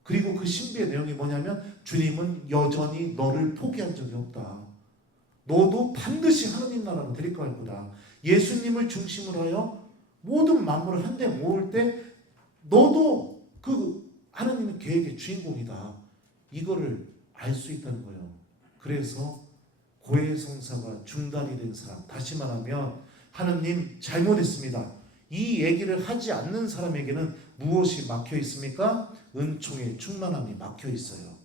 그리고 그 신비의 내용이 뭐냐면 주님은 여전히 너를 포기한 적이 없다. 너도 반드시 하느님 나라로 데리고 갈 거다. 예수님을 중심으로 하여 모든 만물을 한데 모을 때 너도 그 하느님의 계획의 주인공이다. 이거를 알 수 있다는 거예요. 그래서 고해성사가 중단이 된 사람, 다시 말하면 하느님 잘못했습니다, 이 얘기를 하지 않는 사람에게는 무엇이 막혀 있습니까? 은총의 충만함이 막혀 있어요.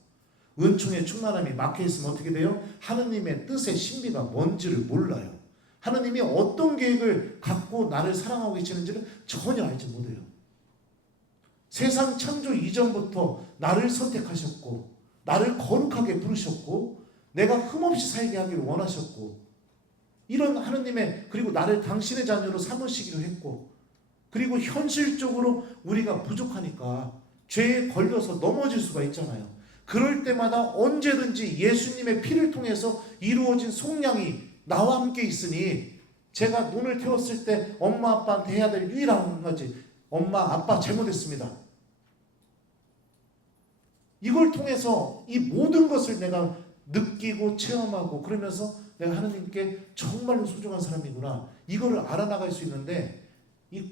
은총의 충만함이 막혀 있으면 어떻게 돼요? 하느님의 뜻의 신비가 뭔지를 몰라요. 하느님이 어떤 계획을 갖고 나를 사랑하고 계시는지를 전혀 알지 못해요. 세상 창조 이전부터 나를 선택하셨고 나를 거룩하게 부르셨고 내가 흠없이 살게 하기를 원하셨고 이런 하느님의, 그리고 나를 당신의 자녀로 삼으시기로 했고, 그리고 현실적으로 우리가 부족하니까 죄에 걸려서 넘어질 수가 있잖아요. 그럴 때마다 언제든지 예수님의 피를 통해서 이루어진 속량이 나와 함께 있으니 제가 눈을 태웠을 때 엄마 아빠한테 해야 될 유일한 가지, 엄마 아빠 잘못했습니다, 이걸 통해서 이 모든 것을 내가 느끼고 체험하고 그러면서 내가 하느님께 정말로 소중한 사람이구나, 이거를 알아나갈 수 있는데, 이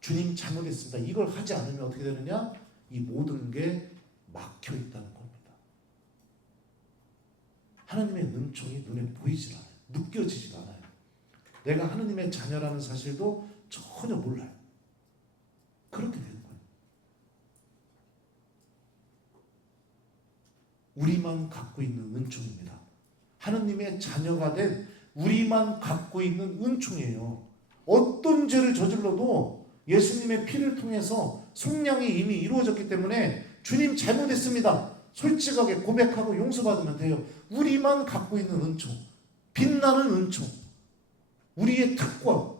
주님 잘못했습니다, 이걸 하지 않으면 어떻게 되느냐? 이 모든 게 막혀 있다는 겁니다. 하느님의 은총이 눈에 보이질 않아요. 느껴지질 않아요. 내가 하느님의 자녀라는 사실도 전혀 몰라요. 그렇게 되는 거예요. 우리만 갖고 있는 은총입니다. 하느님의 자녀가 된 우리만 갖고 있는 은총이에요. 어떤 죄를 저질러도 예수님의 피를 통해서 속량이 이미 이루어졌기 때문에 주님 잘못했습니다, 솔직하게 고백하고 용서받으면 돼요. 우리만 갖고 있는 은총, 빛나는 은총, 우리의 특권.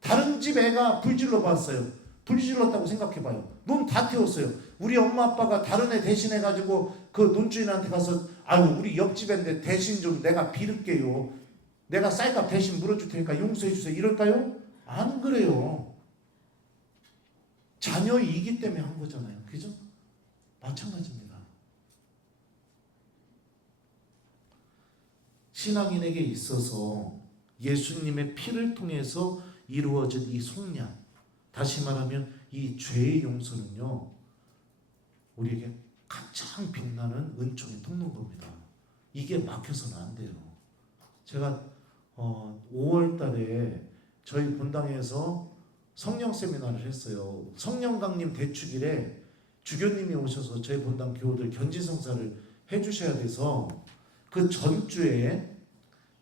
다른 집 애가 불 질러봤어요. 불 질렀다고 생각해봐요. 논 다 태웠어요. 우리 엄마 아빠가 다른 애 대신해가지고 그 논주인한테 가서 아유 우리 옆집인데 대신 좀 내가 빌을게요, 내가 쌀값 대신 물어줄 테니까 용서해주세요, 이럴까요? 안 그래요. 자녀이기 때문에 한 거잖아요. 그죠? 마찬가지입니다. 신앙인에게 있어서 예수님의 피를 통해서 이루어진 이 속량, 다시 말하면 이 죄의 용서는요, 우리에게 가장 빛나는 은총의 통로인 겁니다. 이게 막혀서는 안 돼요. 제가 5월 달에 저희 본당에서 성령 세미나를 했어요. 성령 강림 대축일에 주교님이 오셔서 저희 본당 교우들 견지성사를 해주셔야 돼서 그 전주에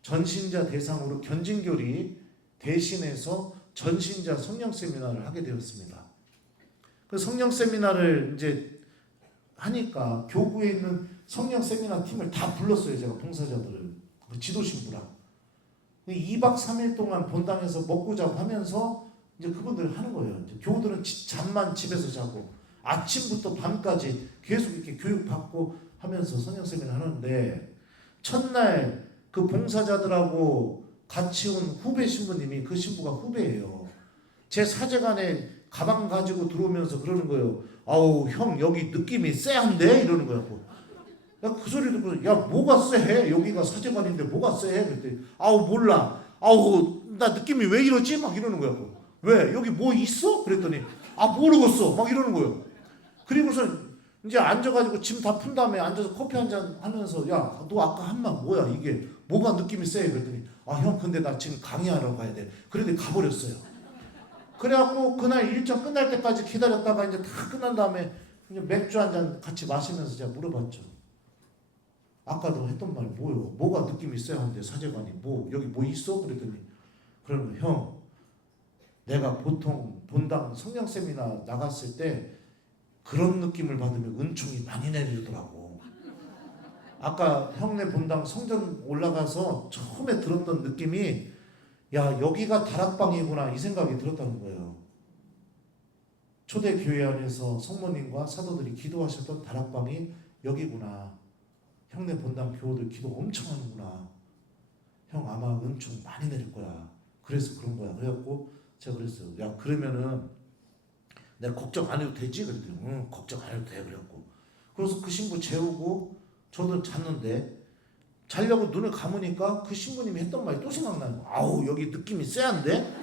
전신자 대상으로 견진교리 대신해서 전신자 성령 세미나를 하게 되었습니다. 그 성령 세미나를 이제 하니까 교구에 있는 성령 세미나 팀을 다 불렀어요. 제가 봉사자들을, 지도신부랑 2박 3일 동안 본당에서 먹고 자고 하면서 이제 그분들 하는 거예요. 이제 교우들은 잠만 집에서 자고 아침부터 밤까지 계속 이렇게 교육받고 하면서 성령 세미나 하는데, 첫날 그 봉사자들하고 같이 온 후배 신부님이, 그 신부가 후배예요. 제 사제관에 가방 가지고 들어오면서 그러는 거예요. 아우 형 여기 느낌이 쎄한데? 이러는 거야. 그 소리 듣고 야 뭐가 쎄해? 여기가 사제관인데 뭐가 쎄해? 그랬더니 아우 몰라. 아우 나 느낌이 왜 이러지? 막 이러는 거야. 왜? 여기 뭐 있어? 그랬더니 아 모르겠어. 막 이러는 거예요. 그리고서 이제 앉아가지고 짐 다 푼 다음에 앉아서 커피 한잔 하면서 야 너 아까 한 말 뭐야 이게 뭐가 느낌이 쎄? 그랬더니 아 형 근데 나 지금 강의하러 가야 돼. 그런데 가버렸어요. 그래갖고 그날 일정 끝날 때까지 기다렸다가 이제 다 끝난 다음에 이제 맥주 한잔 같이 마시면서 제가 물어봤죠. 아까도 했던 말 뭐요? 뭐가 느낌이 쎄? 하는데 사제관이 뭐 여기 뭐 있어? 그랬더니 그러면 형 내가 보통 본당 성령 세미나 나갔을 때 그런 느낌을 받으면 은총이 많이 내리더라고. 아까 형네 본당 성전 올라가서 처음에 들었던 느낌이 야 여기가 다락방이구나 이 생각이 들었다는 거예요. 초대교회 안에서 성모님과 사도들이 기도하셨던 다락방이 여기구나. 형네 본당 교우들 기도 엄청 하는구나. 형 아마 은총 많이 내릴 거야. 그래서 그런 거야. 그래갖고 제가 그랬어요. 야 그러면은 내가 걱정 안 해도 되지? 그랬더니 응 걱정 안 해도 돼. 그래갖고 그래서 그 신부 재우고 저도 잤는데 자려고 눈을 감으니까 그 신부님이 했던 말이 또 생각나는 거야. 아우 여기 느낌이 쎄한데?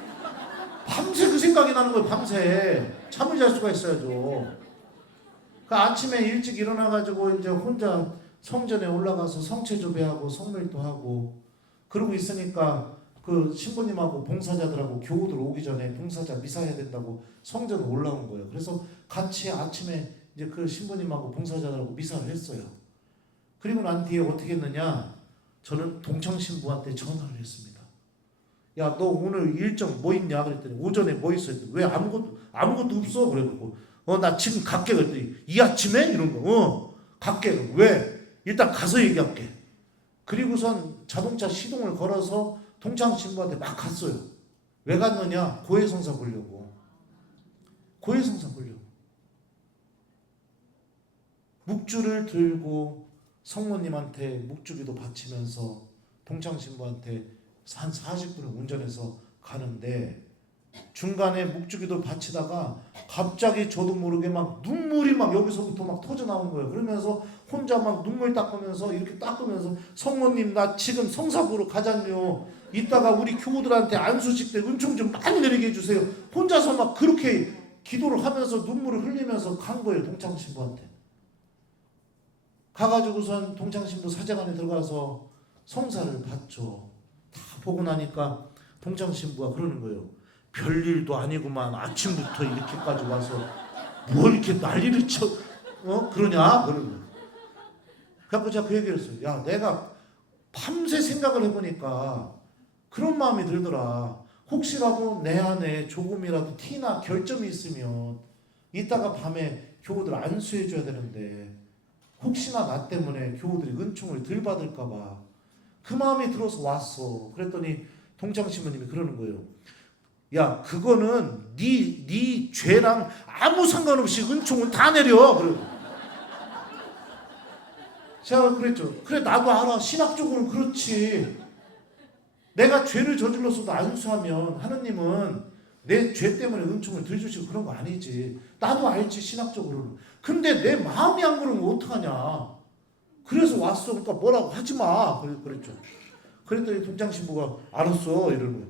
밤새 그 생각이 나는 거예요. 밤새 잠을 잘 수가 있어야죠. 그 아침에 일찍 일어나가지고 이제 혼자 성전에 올라가서 성체조배하고 성밀도 하고 그러고 있으니까 그 신부님하고 봉사자들하고 교우들 오기 전에 봉사자 미사해야 된다고 성전에 올라온 거예요. 그래서 같이 아침에 이제 그 신부님하고 봉사자들하고 미사를 했어요. 그리고 난 뒤에 어떻게 했느냐? 저는 동창 신부한테 전화를 했습니다. 야, 너 오늘 일정 뭐 있냐? 그랬더니 오전에 뭐 있어? 왜 아무것도 없어? 그래갖고 나 지금 갈게. 그랬더니 이 아침에? 이런 거. 갈게. 왜? 일단 가서 얘기할게. 그리고선 자동차 시동을 걸어서 동창 신부한테 막 갔어요. 왜 갔느냐? 고해성사 보려고. 고해성사 보려고. 묵주를 들고 성모님한테 묵주기도 바치면서 동창 신부한테 한 40분을 운전해서 가는데 중간에 묵주기도 바치다가 갑자기 저도 모르게 막 눈물이 막 여기서부터 막 터져 나온 거예요. 그러면서 혼자 막 눈물 닦으면서 이렇게 닦으면서 성모님 나 지금 성사부로 가잖요. 이따가 우리 교우들한테 안수식 때 은총 좀 많이 내리게 해주세요. 혼자서 막 그렇게 기도를 하면서 눈물을 흘리면서 간 거예요. 동창 신부한테. 가가지고선 동창 신부 사제관에 들어가서 성사를 받죠. 다 보고 나니까 동창 신부가 그러는 거예요. 별일도 아니구만 아침부터 이렇게까지 와서 뭘 이렇게 난리를 쳐 그러냐 그러는 거예요. 그래서 제가 그 얘기를 했어요. 야 내가 밤새 생각을 해보니까 그런 마음이 들더라. 혹시라도 내 안에 조금이라도 티나 결점이 있으면 이따가 밤에 교우들 안수해줘야 되는데 혹시나 나 때문에 교우들이 은총을 덜 받을까봐 그 마음이 들어서 왔어. 그랬더니 동창 신부님이 그러는 거예요. 야 그거는 네 죄랑 아무 상관없이 은총은 다 내려. 그래. 제가 그랬죠. 그래 나도 알아. 신학적으로는 그렇지. 내가 죄를 저질렀어도 안수하면 하느님은 내 죄 때문에 은총을 덜 주시고 그런 거 아니지. 나도 알지 신학적으로는. 근데 내 마음이 안 그러면 어떡하냐. 그래서 왔어. 그러니까 뭐라고 하지 마. 그랬죠. 그랬더니 동창 신부가 알았어 이러는 거예요.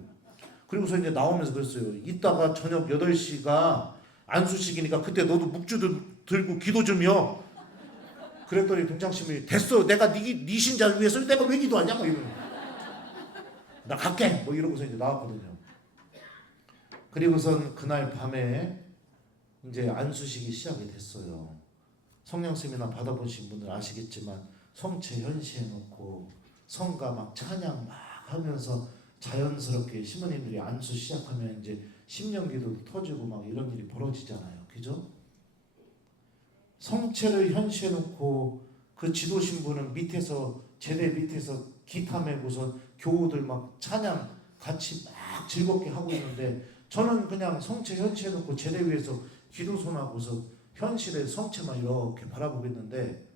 그리고서 이제 나오면서 그랬어요. 이따가 저녁 8시가 안수식이니까 그때 너도 묵주 들고 기도 좀요. 그랬더니 동창 신부이 됐어. 내가 네 신자를 위해서 내가 왜 기도하냐 뭐 이러는 거예요. 나 갈게 뭐 이러고서 이제 나왔거든요. 그리고선 그날 밤에 이제 안수식이 시작이 됐어요. 성령 세미나 받아보신 분들 아시겠지만 성체 현시해 놓고 성가 막 찬양 막 하면서 자연스럽게 시모님들이 안수 시작하면 이제 심령기도도 터지고 막 이런 일이 벌어지잖아요. 그죠? 성체를 현시해 놓고 그 지도 신부는 밑에서 제대 밑에서 기타 메고서 교우들 막 찬양 같이 막 즐겁게 하고 있는데 저는 그냥 성체 현시해 놓고 제대 위에서 기도손하고서 현실의 성체만 이렇게 바라보고 있는데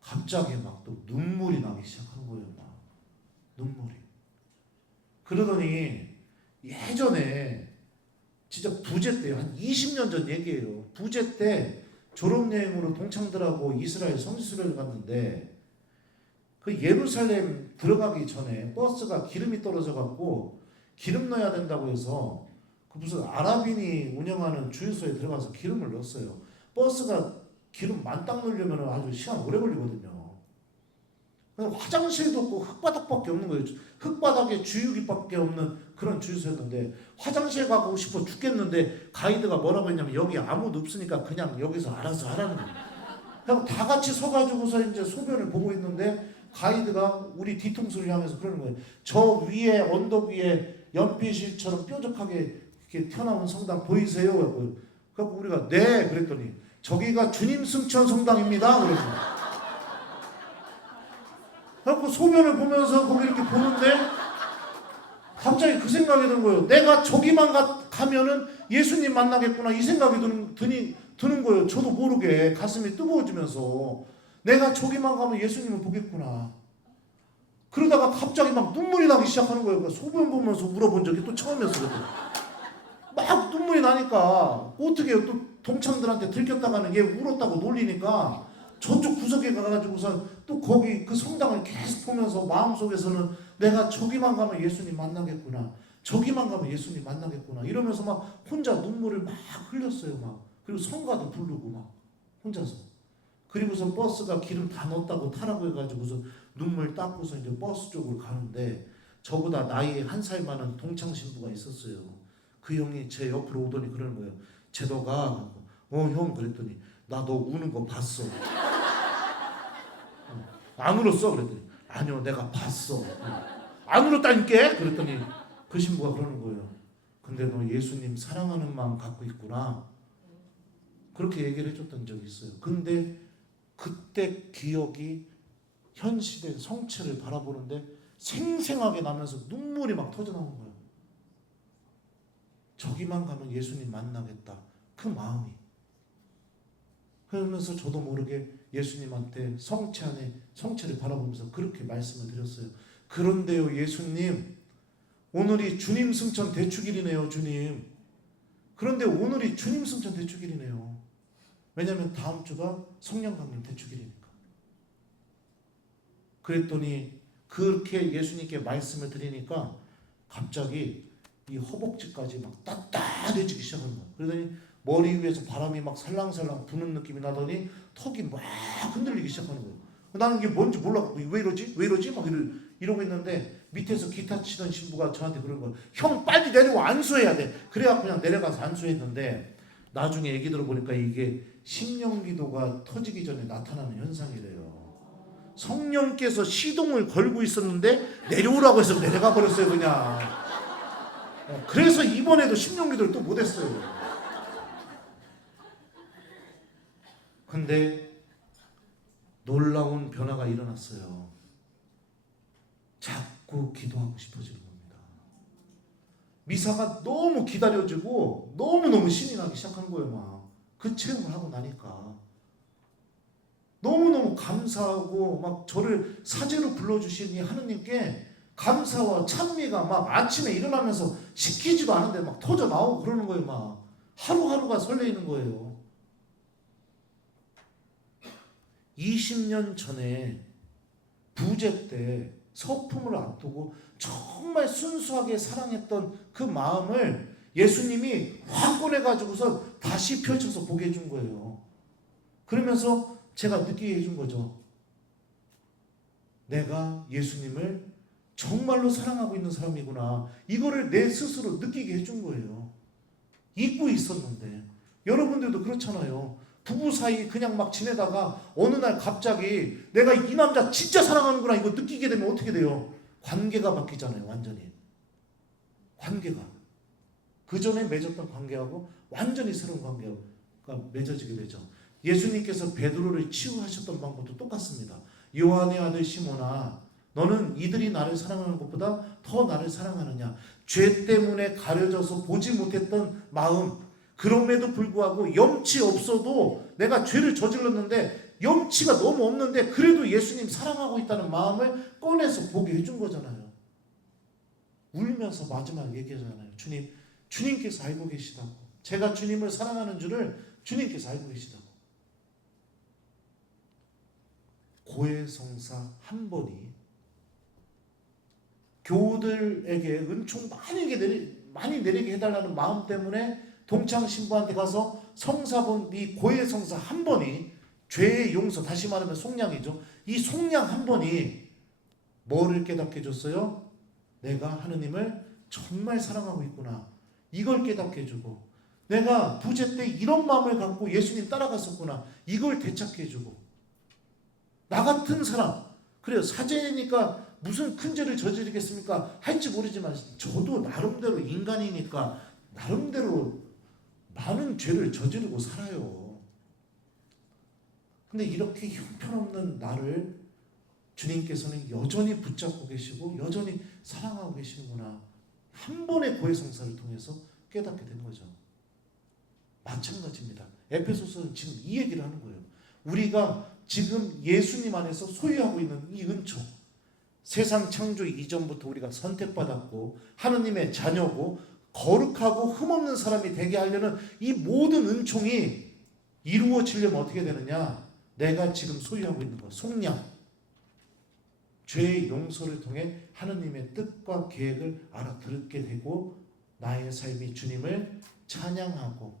갑자기 막 또 눈물이 나기 시작한 거예요. 막 눈물이. 그러더니 예전에 진짜 부제 때요. 한 20년 전 얘기예요. 부제 때 졸업여행으로 동창들하고 이스라엘 성지순례를 갔는데 그 예루살렘 들어가기 전에 버스가 기름이 떨어져 갖고 기름 넣어야 된다고 해서 그 무슨 아랍인이 운영하는 주유소에 들어가서 기름을 넣었어요. 버스가 기름 만땅 넣으려면 아주 시간 오래 걸리거든요. 화장실도 없고 흙바닥밖에 없는 거예요. 흙바닥에 주유기밖에 없는 그런 주유소였는데 화장실 가고 싶어 죽겠는데 가이드가 뭐라고 했냐면 여기 아무도 없으니까 그냥 여기서 알아서 하라는 거예요. 그냥 다 같이 서가지고서 이제 소변을 보고 있는데 가이드가 우리 뒤통수를 향해서 그러는 거예요. 저 위에 언덕 위에 연필실처럼 뾰족하게 이렇게 튀어나온 성당 보이세요? 그래서 우리가 네 그랬더니 저기가 주님 승천 성당입니다. 그래서 그래갖고 소변을 보면서 거기 이렇게 보는데 갑자기 그 생각이 든 거예요. 내가 저기만 가면은 예수님 만나겠구나 이 생각이 드는 거예요. 저도 모르게 가슴이 뜨거워지면서 내가 저기만 가면 예수님을 보겠구나. 그러다가 갑자기 막 눈물이 나기 시작하는 거예요. 그러니까 소변 보면서 울어본 적이 또 처음이었어요. 막 눈물이 나니까 어떻게 해요. 또 동창들한테 들켰다가는 얘 울었다고 놀리니까 저쪽 구석에 가가지고선 또 거기 그 성당을 계속 보면서 마음속에서는 내가 저기만 가면 예수님 만나겠구나. 저기만 가면 예수님 만나겠구나. 이러면서 막 혼자 눈물을 막 흘렸어요. 막. 그리고 성가도 부르고 막 혼자서. 그리고서 버스가 기름 다 넣었다고 타라고 해가지고서 눈물 닦고서 이제 버스 쪽으로 가는데 저보다 나이 한 살 많은 동창 신부가 있었어요. 그 형이 제 옆으로 오더니 그러는 거예요. 제도가 형 그랬더니 나 너 우는 거 봤어. 안 울었어? 그랬더니 아니요 내가 봤어. 안 울었다니까? 그랬더니 그 신부가 그러는 거예요. 근데 너 예수님 사랑하는 마음 갖고 있구나. 그렇게 얘기를 해줬던 적이 있어요. 근데 그때 기억이 현 시대 성체를 바라보는데 생생하게 나면서 눈물이 막 터져나오는 거예요. 저기만 가면 예수님 만나겠다. 그 마음이. 그러면서 저도 모르게 예수님한테 성체 안에 성체를 바라보면서 그렇게 말씀을 드렸어요. 그런데요 예수님 오늘이 주님 승천 대축일이네요 주님. 그런데 오늘이 주님 승천 대축일이네요. 왜냐하면 다음 주가 성령 강림 대축일이니까. 그랬더니 그렇게 예수님께 말씀을 드리니까 갑자기 이 허벅지까지 막 따뜻해지기 시작하는 거예요. 그러더니 머리 위에서 바람이 막 살랑살랑 부는 느낌이 나더니 턱이 막 흔들리기 시작하는 거예요. 나는 이게 뭔지 몰라. 왜 이러지? 왜 이러지? 막 이러고 있는데 밑에서 기타 치던 신부가 저한테 그런 거예요. 형 빨리 내려와 안수해야 돼. 그래야 그냥 내려가서 안수했는데 나중에 얘기 들어보니까 이게 심령기도가 터지기 전에 나타나는 현상이래요. 성령께서 시동을 걸고 있었는데 내려오라고 해서 내려가 버렸어요 그냥. 그래서 이번에도 심령기도를 또 못했어요. 근데 놀라운 변화가 일어났어요. 자꾸 기도하고 싶어지는 겁니다. 미사가 너무 기다려지고 너무너무 신이 나기 시작하는 거예요. 막 그 체험을 하고 나니까 너무너무 감사하고 막 저를 사제로 불러주시니 하느님께 감사와 찬미가 막 아침에 일어나면서 시키지도 않은데 막 터져 나오고 그러는 거예요. 막 하루하루가 설레이는 거예요. 20년 전에 부재 때 서품을 앞두고 정말 순수하게 사랑했던 그 마음을 예수님이 확 꺼내가지고서 다시 펼쳐서 보게 해준 거예요. 그러면서 제가 느끼게 해준 거죠. 내가 예수님을 정말로 사랑하고 있는 사람이구나. 이거를 내 스스로 느끼게 해준 거예요. 잊고 있었는데. 여러분들도 그렇잖아요. 부부 사이 그냥 막 지내다가 어느 날 갑자기 내가 이 남자 진짜 사랑하는구나 이거 느끼게 되면 어떻게 돼요? 관계가 바뀌잖아요. 완전히. 관계가. 그 전에 맺었던 관계하고 완전히 새로운 관계가 맺어지게 되죠. 예수님께서 베드로를 치유하셨던 방법도 똑같습니다. 요한의 아들 시몬아 너는 이들이 나를 사랑하는 것보다 더 나를 사랑하느냐. 죄 때문에 가려져서 보지 못했던 마음 그럼에도 불구하고 염치 없어도 내가 죄를 저질렀는데 염치가 너무 없는데 그래도 예수님 사랑하고 있다는 마음을 꺼내서 보게 해준 거잖아요. 울면서 마지막 얘기하잖아요. 주님께서 알고 계시다고. 제가 주님을 사랑하는 줄을 주님께서 알고 계시다고. 고해성사 한 번이 교우들에게 은총 많이 내리게 해달라는 마음 때문에 동창 신부한테 가서 성사본 이 고해성사 한 번이 죄의 용서, 다시 말하면 속량이죠. 이 속량 한 번이 뭐를 깨닫게 해줬어요? 내가 하느님을 정말 사랑하고 있구나. 이걸 깨닫게 해주고 내가 부재 때 이런 마음을 갖고 예수님 따라갔었구나. 이걸 되찾게 해주고 나 같은 사람 그래요. 사제니까 무슨 큰 죄를 저지르겠습니까? 할지 모르지만 저도 나름대로 인간이니까 나름대로 많은 죄를 저지르고 살아요. 근데 이렇게 형편없는 나를 주님께서는 여전히 붙잡고 계시고 여전히 사랑하고 계시는구나. 한 번의 고해성사를 통해서 깨닫게 된 거죠. 마찬가지입니다. 에베소서는 지금 이 얘기를 하는 거예요. 우리가 지금 예수님 안에서 소유하고 있는 이 은총, 세상 창조 이전부터 우리가 선택받았고 하느님의 자녀고 거룩하고 흠없는 사람이 되게 하려는 이 모든 은총이 이루어지려면 어떻게 되느냐? 내가 지금 소유하고 있는 것, 속량, 죄의 용서를 통해 하느님의 뜻과 계획을 알아듣게 되고 나의 삶이 주님을 찬양하고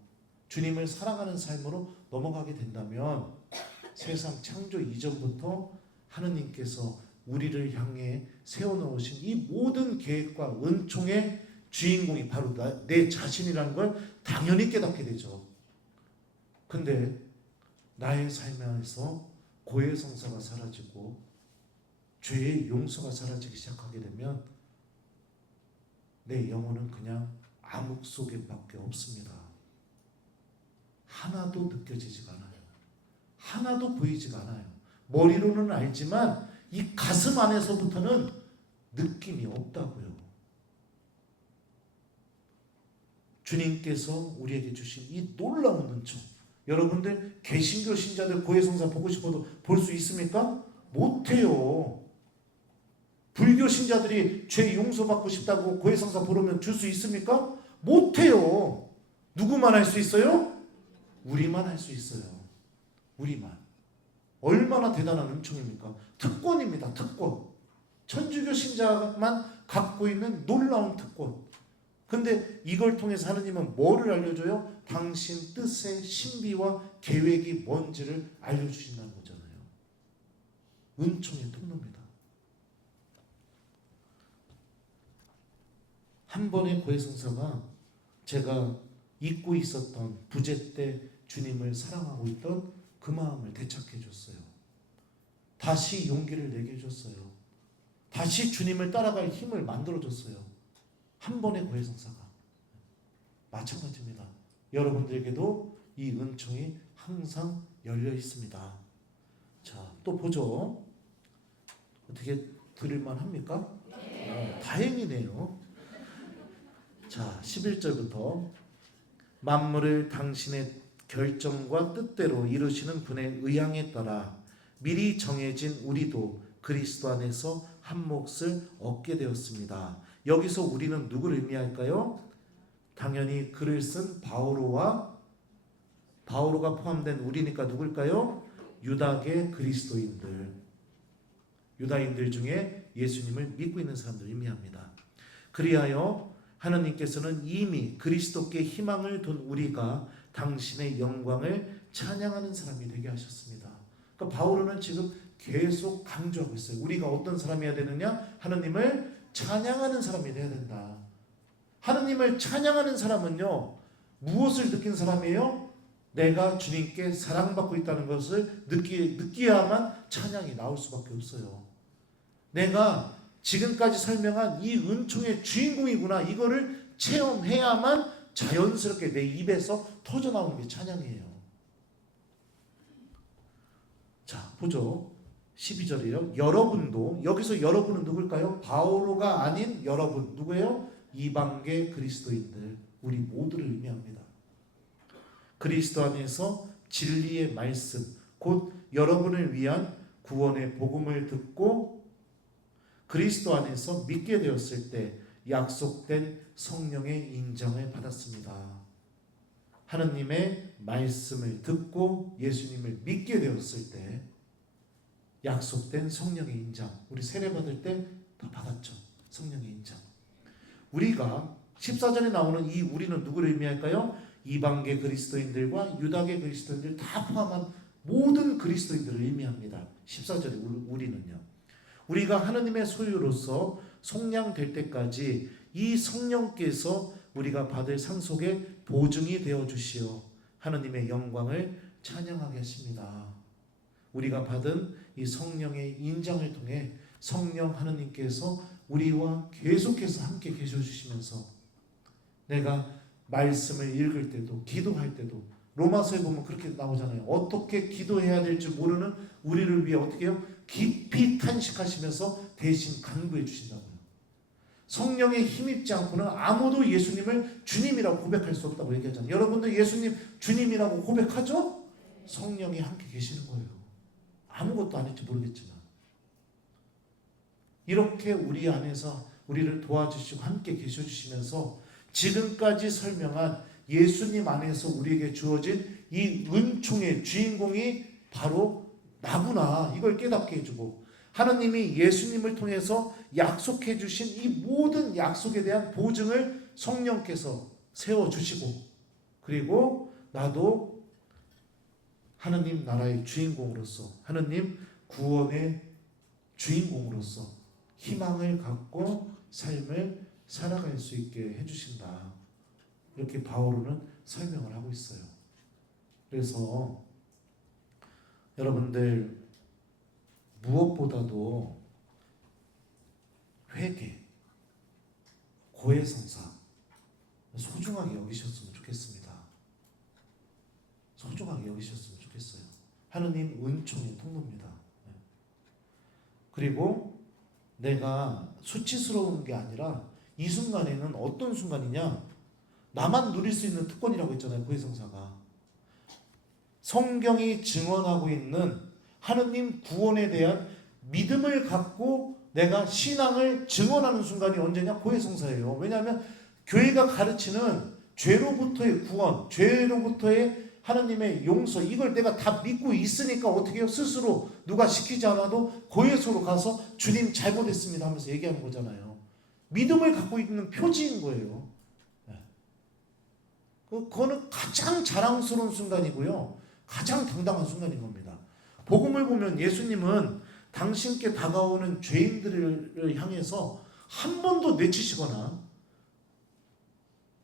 주님을 사랑하는 삶으로 넘어가게 된다면 세상 창조 이전부터 하느님께서 우리를 향해 세워놓으신 이 모든 계획과 은총의 주인공이 바로 내 자신이라는 걸 당연히 깨닫게 되죠. 근데 나의 삶 안에서 고해성사가 사라지고 죄의 용서가 사라지기 시작하게 되면 내 영혼은 그냥 암흑 속에 밖에 없습니다. 하나도 느껴지지가 않아요. 하나도 보이지가 않아요. 머리로는 알지만 이 가슴 안에서부터는 느낌이 없다고요. 주님께서 우리에게 주신 이 놀라운 은총, 여러분들 개신교 신자들 고해성사 보고 싶어도 볼 수 있습니까? 못해요. 불교 신자들이 죄 용서받고 싶다고 고해성사 보려면 줄 수 있습니까? 못해요. 누구만 할 수 있어요? 우리만 할 수 있어요. 우리만. 얼마나 대단한 은총입니까? 특권입니다. 특권. 천주교 신자만 갖고 있는 놀라운 특권. 근데 이걸 통해서 하느님은 뭐를 알려줘요? 당신 뜻의 신비와 계획이 뭔지를 알려주신다는 거잖아요. 은총의 통로입니다. 한 번의 고해성사가 제가 잊고 있었던 부재 때 주님을 사랑하고 있던 그 마음을 되찾게 해줬어요. 다시 용기를 내게 해줬어요. 다시 주님을 따라갈 힘을 만들어줬어요. 한 번의 고해성사가. 마찬가지입니다. 여러분들에게도 이 은총이 항상 열려 있습니다. 자, 또 보죠. 어떻게 들을만 합니까? 네. 다행이네요. 자, 11절부터 만물을 당신의 결정과 뜻대로 이루시는 분의 의향에 따라 미리 정해진 우리도 그리스도 안에서 한 몫을 얻게 되었습니다. 여기서 우리는 누구를 의미할까요? 당연히 글을 쓴 바오로가 포함된 우리니까 누굴까요? 유다계 그리스도인들, 유다인들 중에 예수님을 믿고 있는 사람들 의미합니다. 그리하여 하나님께서는 이미 그리스도께 희망을 둔 우리가 당신의 영광을 찬양하는 사람이 되게 하셨습니다. 그러니까 바오로는 지금 계속 강조하고 있어요. 우리가 어떤 사람이어야 되느냐? 하나님을 찬양하는 사람이 되어야 된다. 하나님을 찬양하는 사람은요, 무엇을 느낀 사람이에요? 내가 주님께 사랑받고 있다는 것을 느끼야만 찬양이 나올 수밖에 없어요. 내가 지금까지 설명한 이 은총의 주인공이구나, 이거를 체험해야만 자연스럽게 내 입에서 터져나오는 게 찬양이에요. 자, 보죠. 12절이에요. 여러분도, 여기서 여러분은 누굴까요? 바오로가 아닌 여러분, 누구예요? 이방계 그리스도인들, 우리 모두를 의미합니다. 그리스도 안에서 진리의 말씀, 곧 여러분을 위한 구원의 복음을 듣고 그리스도 안에서 믿게 되었을 때 약속된 성령의 인정을 받았습니다. 하느님의 말씀을 듣고 예수님을 믿게 되었을 때 약속된 성령의 인정, 우리 세례 받을 때 다 받았죠. 성령의 인정. 우리가 14절에 나오는 이 우리는 누구를 의미할까요? 이방계 그리스도인들과 유다계 그리스도인들 다 포함한 모든 그리스도인들을 의미합니다. 14절에 우리는요, 우리가 하느님의 소유로서 속량될 때까지 이 성령께서 우리가 받을 상속의 보증이 되어 주시어 하느님의 영광을 찬양하게 하십니다. 우리가 받은 이 성령의 인장을 통해 성령 하느님께서 우리와 계속해서 함께 계셔 주시면서 내가 말씀을 읽을 때도 기도할 때도 로마서에 보면 그렇게 나오잖아요. 어떻게 기도해야 될지 모르는 우리를 위해 어떻게 해요? 깊이 탄식하시면서 대신 간구해 주신다고요. 성령에 힘입지 않고는 아무도 예수님을 주님이라고 고백할 수 없다고 얘기하잖아요. 여러분들 예수님 주님이라고 고백하죠? 성령이 함께 계시는 거예요. 아무것도 안 했지 모르겠지만 이렇게 우리 안에서 우리를 도와주시고 함께 계셔주시면서 지금까지 설명한 예수님 안에서 우리에게 주어진 이 은총의 주인공이 바로 나구나, 이걸 깨닫게 해주고, 하나님이 예수님을 통해서 약속해 주신 이 모든 약속에 대한 보증을 성령께서 세워주시고, 그리고 나도 하나님 나라의 주인공으로서, 하나님 구원의 주인공으로서 희망을 갖고 삶을 살아갈 수 있게 해주신다. 이렇게 바오로는 설명을 하고 있어요. 그래서 여러분들 무엇보다도 회개, 고해성사 소중하게 여기셨으면 좋겠습니다. 소중하게 여기셨으면 좋겠어요. 하느님 은총의 통로입니다. 그리고 내가 수치스러운 게 아니라 이 순간에는 어떤 순간이냐, 나만 누릴 수 있는 특권이라고 했잖아요. 고해성사가 성경이 증언하고 있는 하느님 구원에 대한 믿음을 갖고 내가 신앙을 증언하는 순간이 언제냐? 고해성사예요. 왜냐하면 교회가 가르치는 죄로부터의 구원, 죄로부터의 하나님의 용서, 이걸 내가 다 믿고 있으니까 어떻게 해요? 스스로 누가 시키지 않아도 고해소로 가서 주님 잘못했습니다 하면서 얘기하는 거잖아요. 믿음을 갖고 있는 표지인 거예요. 그거는 가장 자랑스러운 순간이고요, 가장 당당한 순간인 겁니다. 복음을 보면 예수님은 당신께 다가오는 죄인들을 향해서 한 번도 내치시거나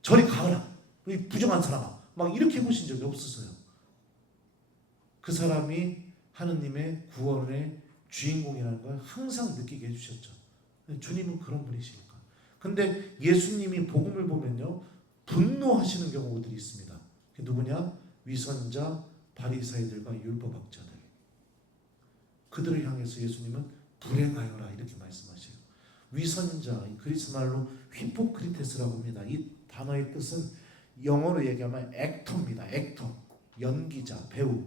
저리 가거라, 이 부정한 사람아, 막 이렇게 해보신 적이 없었어요. 그 사람이 하느님의 구원의 주인공이라는 걸 항상 느끼게 해주셨죠. 주님은 그런 분이시니까. 근데 예수님이 복음을 보면요, 분노하시는 경우들이 있습니다. 그게 누구냐? 위선자, 바리사이들과 율법학자들. 그들을 향해서 예수님은 불행하여라 이렇게 말씀하셔요. 위선자, 그리스 말로 휘포크리테스라고 합니다. 이 단어의 뜻은 영어로 얘기하면 액터입니다. 액터, 연기자, 배우.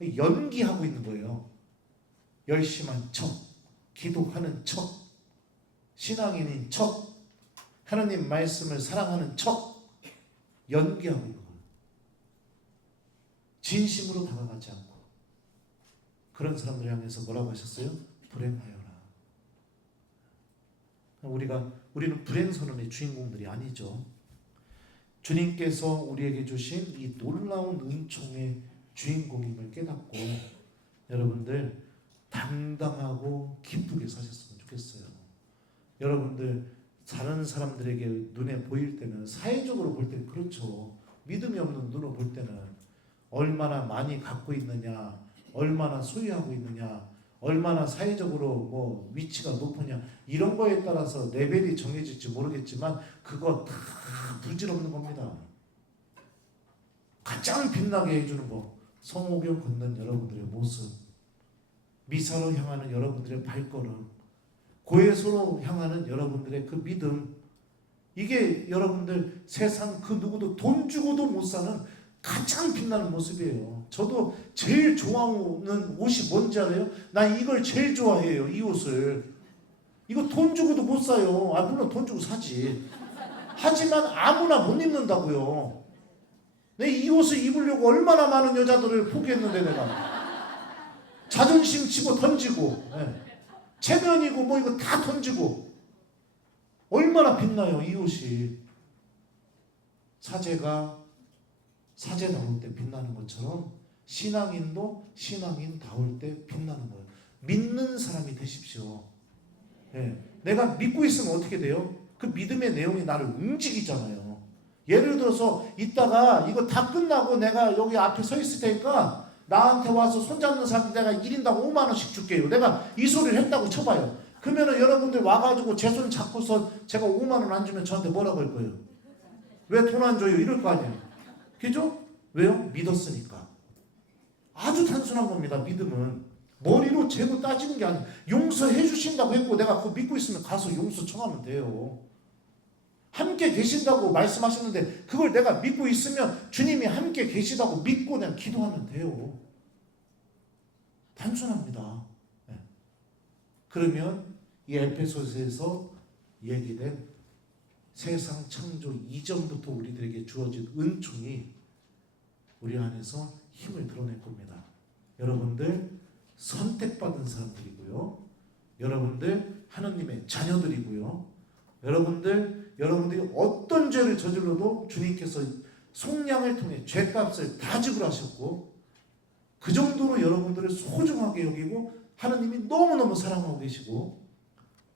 연기하고 있는 거예요. 열심한 척, 기도하는 척, 신앙인인 척, 하나님 말씀을 사랑하는 척, 연기하고 있는 거예요. 진심으로 다가가지 않고. 그런 사람들 향해서 뭐라고 하셨어요? 불행하여라. 우리는 불행 선언의 주인공들이 아니죠. 주님께서 우리에게 주신 이 놀라운 은총의 주인공임을 깨닫고 여러분들 당당하고 기쁘게 사셨으면 좋겠어요. 여러분들 다른 사람들에게 눈에 보일 때는, 사회적으로 볼 때는 그렇죠. 믿음이 없는 눈으로 볼 때는 얼마나 많이 갖고 있느냐, 얼마나 소유하고 있느냐, 얼마나 사회적으로 뭐 위치가 높으냐, 이런 거에 따라서 레벨이 정해질지 모르겠지만 그거 다 부질없는 겁니다. 가장 빛나게 해주는 거, 성옥을 걷는 여러분들의 모습, 미사로 향하는 여러분들의 발걸음, 고해소로 향하는 여러분들의 그 믿음, 이게 여러분들 세상 그 누구도 돈 주고도 못 사는 가장 빛나는 모습이에요. 저도 제일 좋아하는 옷이 뭔지 알아요? 난 이걸 제일 좋아해요. 이 옷을. 이거 돈 주고도 못 사요. 물론 돈 주고 사지. 하지만 아무나 못 입는다고요. 내 이 옷을 입으려고 얼마나 많은 여자들을 포기했는데 내가. 자존심 치고 던지고, 체면이고 뭐 이거 다 던지고. 얼마나 빛나요 이 옷이. 사제가 사제다울 때 빛나는 것처럼 신앙인도 신앙인다울 때 빛나는 거예요. 믿는 사람이 되십시오. 내가 믿고 있으면 어떻게 돼요? 그 믿음의 내용이 나를 움직이잖아요. 예를 들어서 이따가 이거 다 끝나고 내가 여기 앞에 서 있을 테니까 나한테 와서 손잡는 사람 내가 1인당 5만 원씩 줄게요. 내가 이 소리를 했다고 쳐봐요. 그러면은 여러분들 와가지고 제 손 잡고서 제가 5만 원 안 주면 저한테 뭐라고 할 거예요? 왜 돈 안 줘요? 이럴 거 아니에요. 그죠? 왜요? 믿었으니까. 아주 단순한 겁니다. 믿음은 머리로 재고 따지는 게 아니에요. 용서해 주신다고 했고 내가 그거 믿고 있으면 가서 용서 청하면 돼요. 함께 계신다고 말씀하셨는데 그걸 내가 믿고 있으면 주님이 함께 계시다고 믿고 그냥 기도하면 돼요. 단순합니다. 네. 그러면 이 에베소서에서 얘기된 세상 창조 이전부터 우리들에게 주어진 은총이 우리 안에서 힘을 드러낼 겁니다. 여러분들 선택받은 사람들이고요. 여러분들 하나님의 자녀들이고요. 여러분들이 어떤 죄를 저질러도 주님께서 속량을 통해 죄값을 다 지불하셨고 그 정도로 여러분들을 소중하게 여기고 하나님이 너무너무 사랑하고 계시고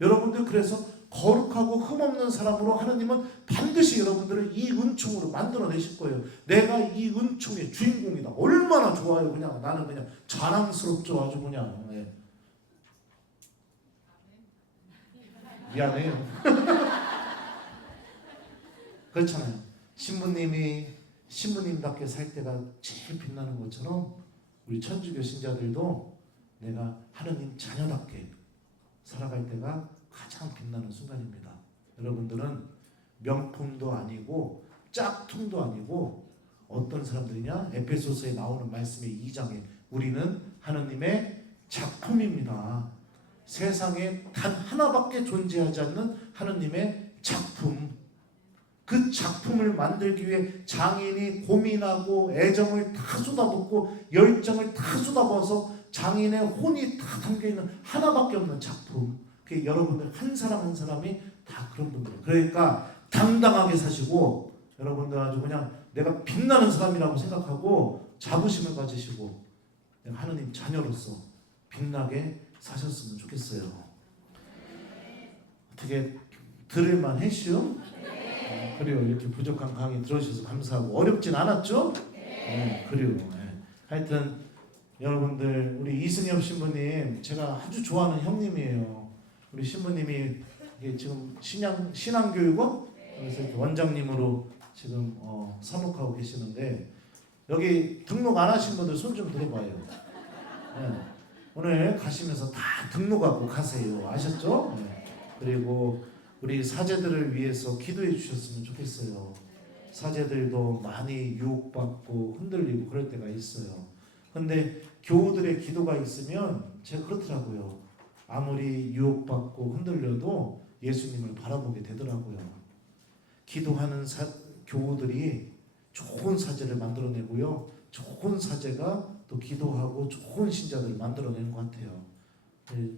여러분들 그래서 거룩하고 흠없는 사람으로 하나님은 반드시 여러분들을 이 은총으로 만들어내실 거예요. 내가 이 은총의 주인공이다. 얼마나 좋아요. 그냥 나는 그냥 자랑스럽죠. 아주 그냥. 네. 미안해요. 그렇잖아요. 신부님답게 살 때가 제일 빛나는 것처럼 우리 천주교 신자들도 내가 하나님 자녀답게 살아갈 때가 가장 빛나는 순간입니다. 여러분들은 명품도 아니고 짝퉁도 아니고 어떤 사람들이냐? 에베소서에 나오는 말씀의 2장에 우리는 하나님의 작품입니다. 세상에 단 하나밖에 존재하지 않는 하나님의 작품. 그 작품을 만들기 위해 장인이 고민하고 애정을 다 쏟아붓고 열정을 다 쏟아부어서 장인의 혼이 다 담겨있는 하나밖에 없는 작품. 여러분들 한 사람 한 사람이 다 그런 분들. 그러니까 당당하게 사시고 여러분들 아주 그냥 내가 빛나는 사람이라고 생각하고 자부심을 가지시고 하나님 자녀로서 빛나게 사셨으면 좋겠어요. 어떻게 들을만 했슈? 그래요. 이렇게 부족한 강의 들어주셔서 감사하고 어렵진 않았죠? 그래요. 하여튼 여러분들 우리 이승엽 신부님 제가 아주 좋아하는 형님이에요. 우리 신부님이 지금 신앙교육원 그래서 원장님으로 지금 사목하고 계시는데 여기 등록 안 하신 분들 손 좀 들어봐요. 오늘 가시면서 다 등록하고 가세요. 아셨죠? 그리고 우리 사제들을 위해서 기도해 주셨으면 좋겠어요. 사제들도 많이 유혹받고 흔들리고 그럴 때가 있어요. 근데 교우들의 기도가 있으면 제가 그렇더라고요. 아무리 유혹받고 흔들려도 예수님을 바라보게 되더라고요. 기도하는 교우들이 좋은 사제를 만들어내고요. 좋은 사제가 또 기도하고 좋은 신자들을 만들어내는 것 같아요.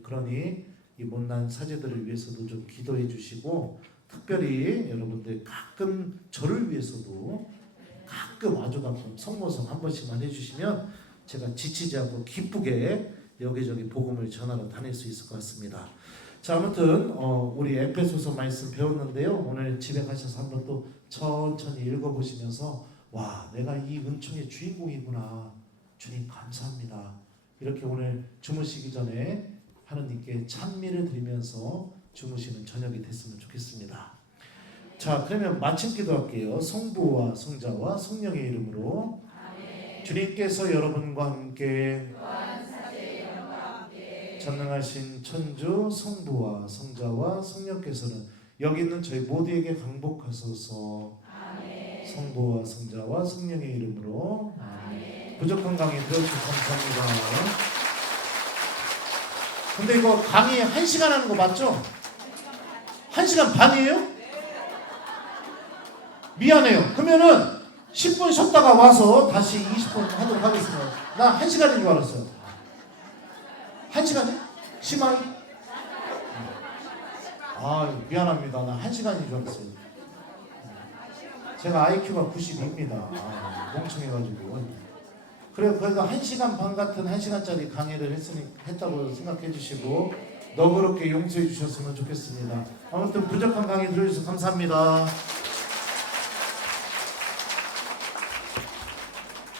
그러니 이 못난 사제들을 위해서도 좀 기도해 주시고 특별히 여러분들 가끔 저를 위해서도 가끔 아주 가끔 성모성 한 번씩만 해주시면 제가 지치지 않고 기쁘게 여기저기 복음을 전하러 다닐 수 있을 것 같습니다. 자, 아무튼 우리 에베소서 말씀 배웠는데요. 오늘 집에 가셔서 한번 또 천천히 읽어보시면서 와, 내가 이 은총의 주인공이구나. 주님 감사합니다. 이렇게 오늘 주무시기 전에 하느님께 찬미를 드리면서 주무시는 저녁이 됐으면 좋겠습니다. 자, 그러면 마침 기도할게요. 성부와 성자와 성령의 이름으로 아멘. 주님께서 여러분과 함께 전능하신 천주 성부와 성자와 성령께서는 여기 있는 저희 모두에게 강복하소서. 아멘. 성부와 성자와 성령의 이름으로 아멘. 부족한 강의 들어주셔서 감사합니다. 근데 이거 강의 1시간 하는 거 맞죠? 1시간 반이에요? 미안해요. 그러면은 10분 쉬었다가 와서 다시 20분 하도록 하겠습니다. 나 1시간인 줄 알았어요. 1시간이요? 심하이? 미안합니다. 나 1시간인 줄 알았어요. 제가 IQ가 92입니다. 멍청해가지고. 그래서 1시간 반 같은 1시간짜리 강의를 했다고 생각해 주시고 너그럽게 용서해 주셨으면 좋겠습니다. 아무튼 부족한 강의 들어주셔서 감사합니다.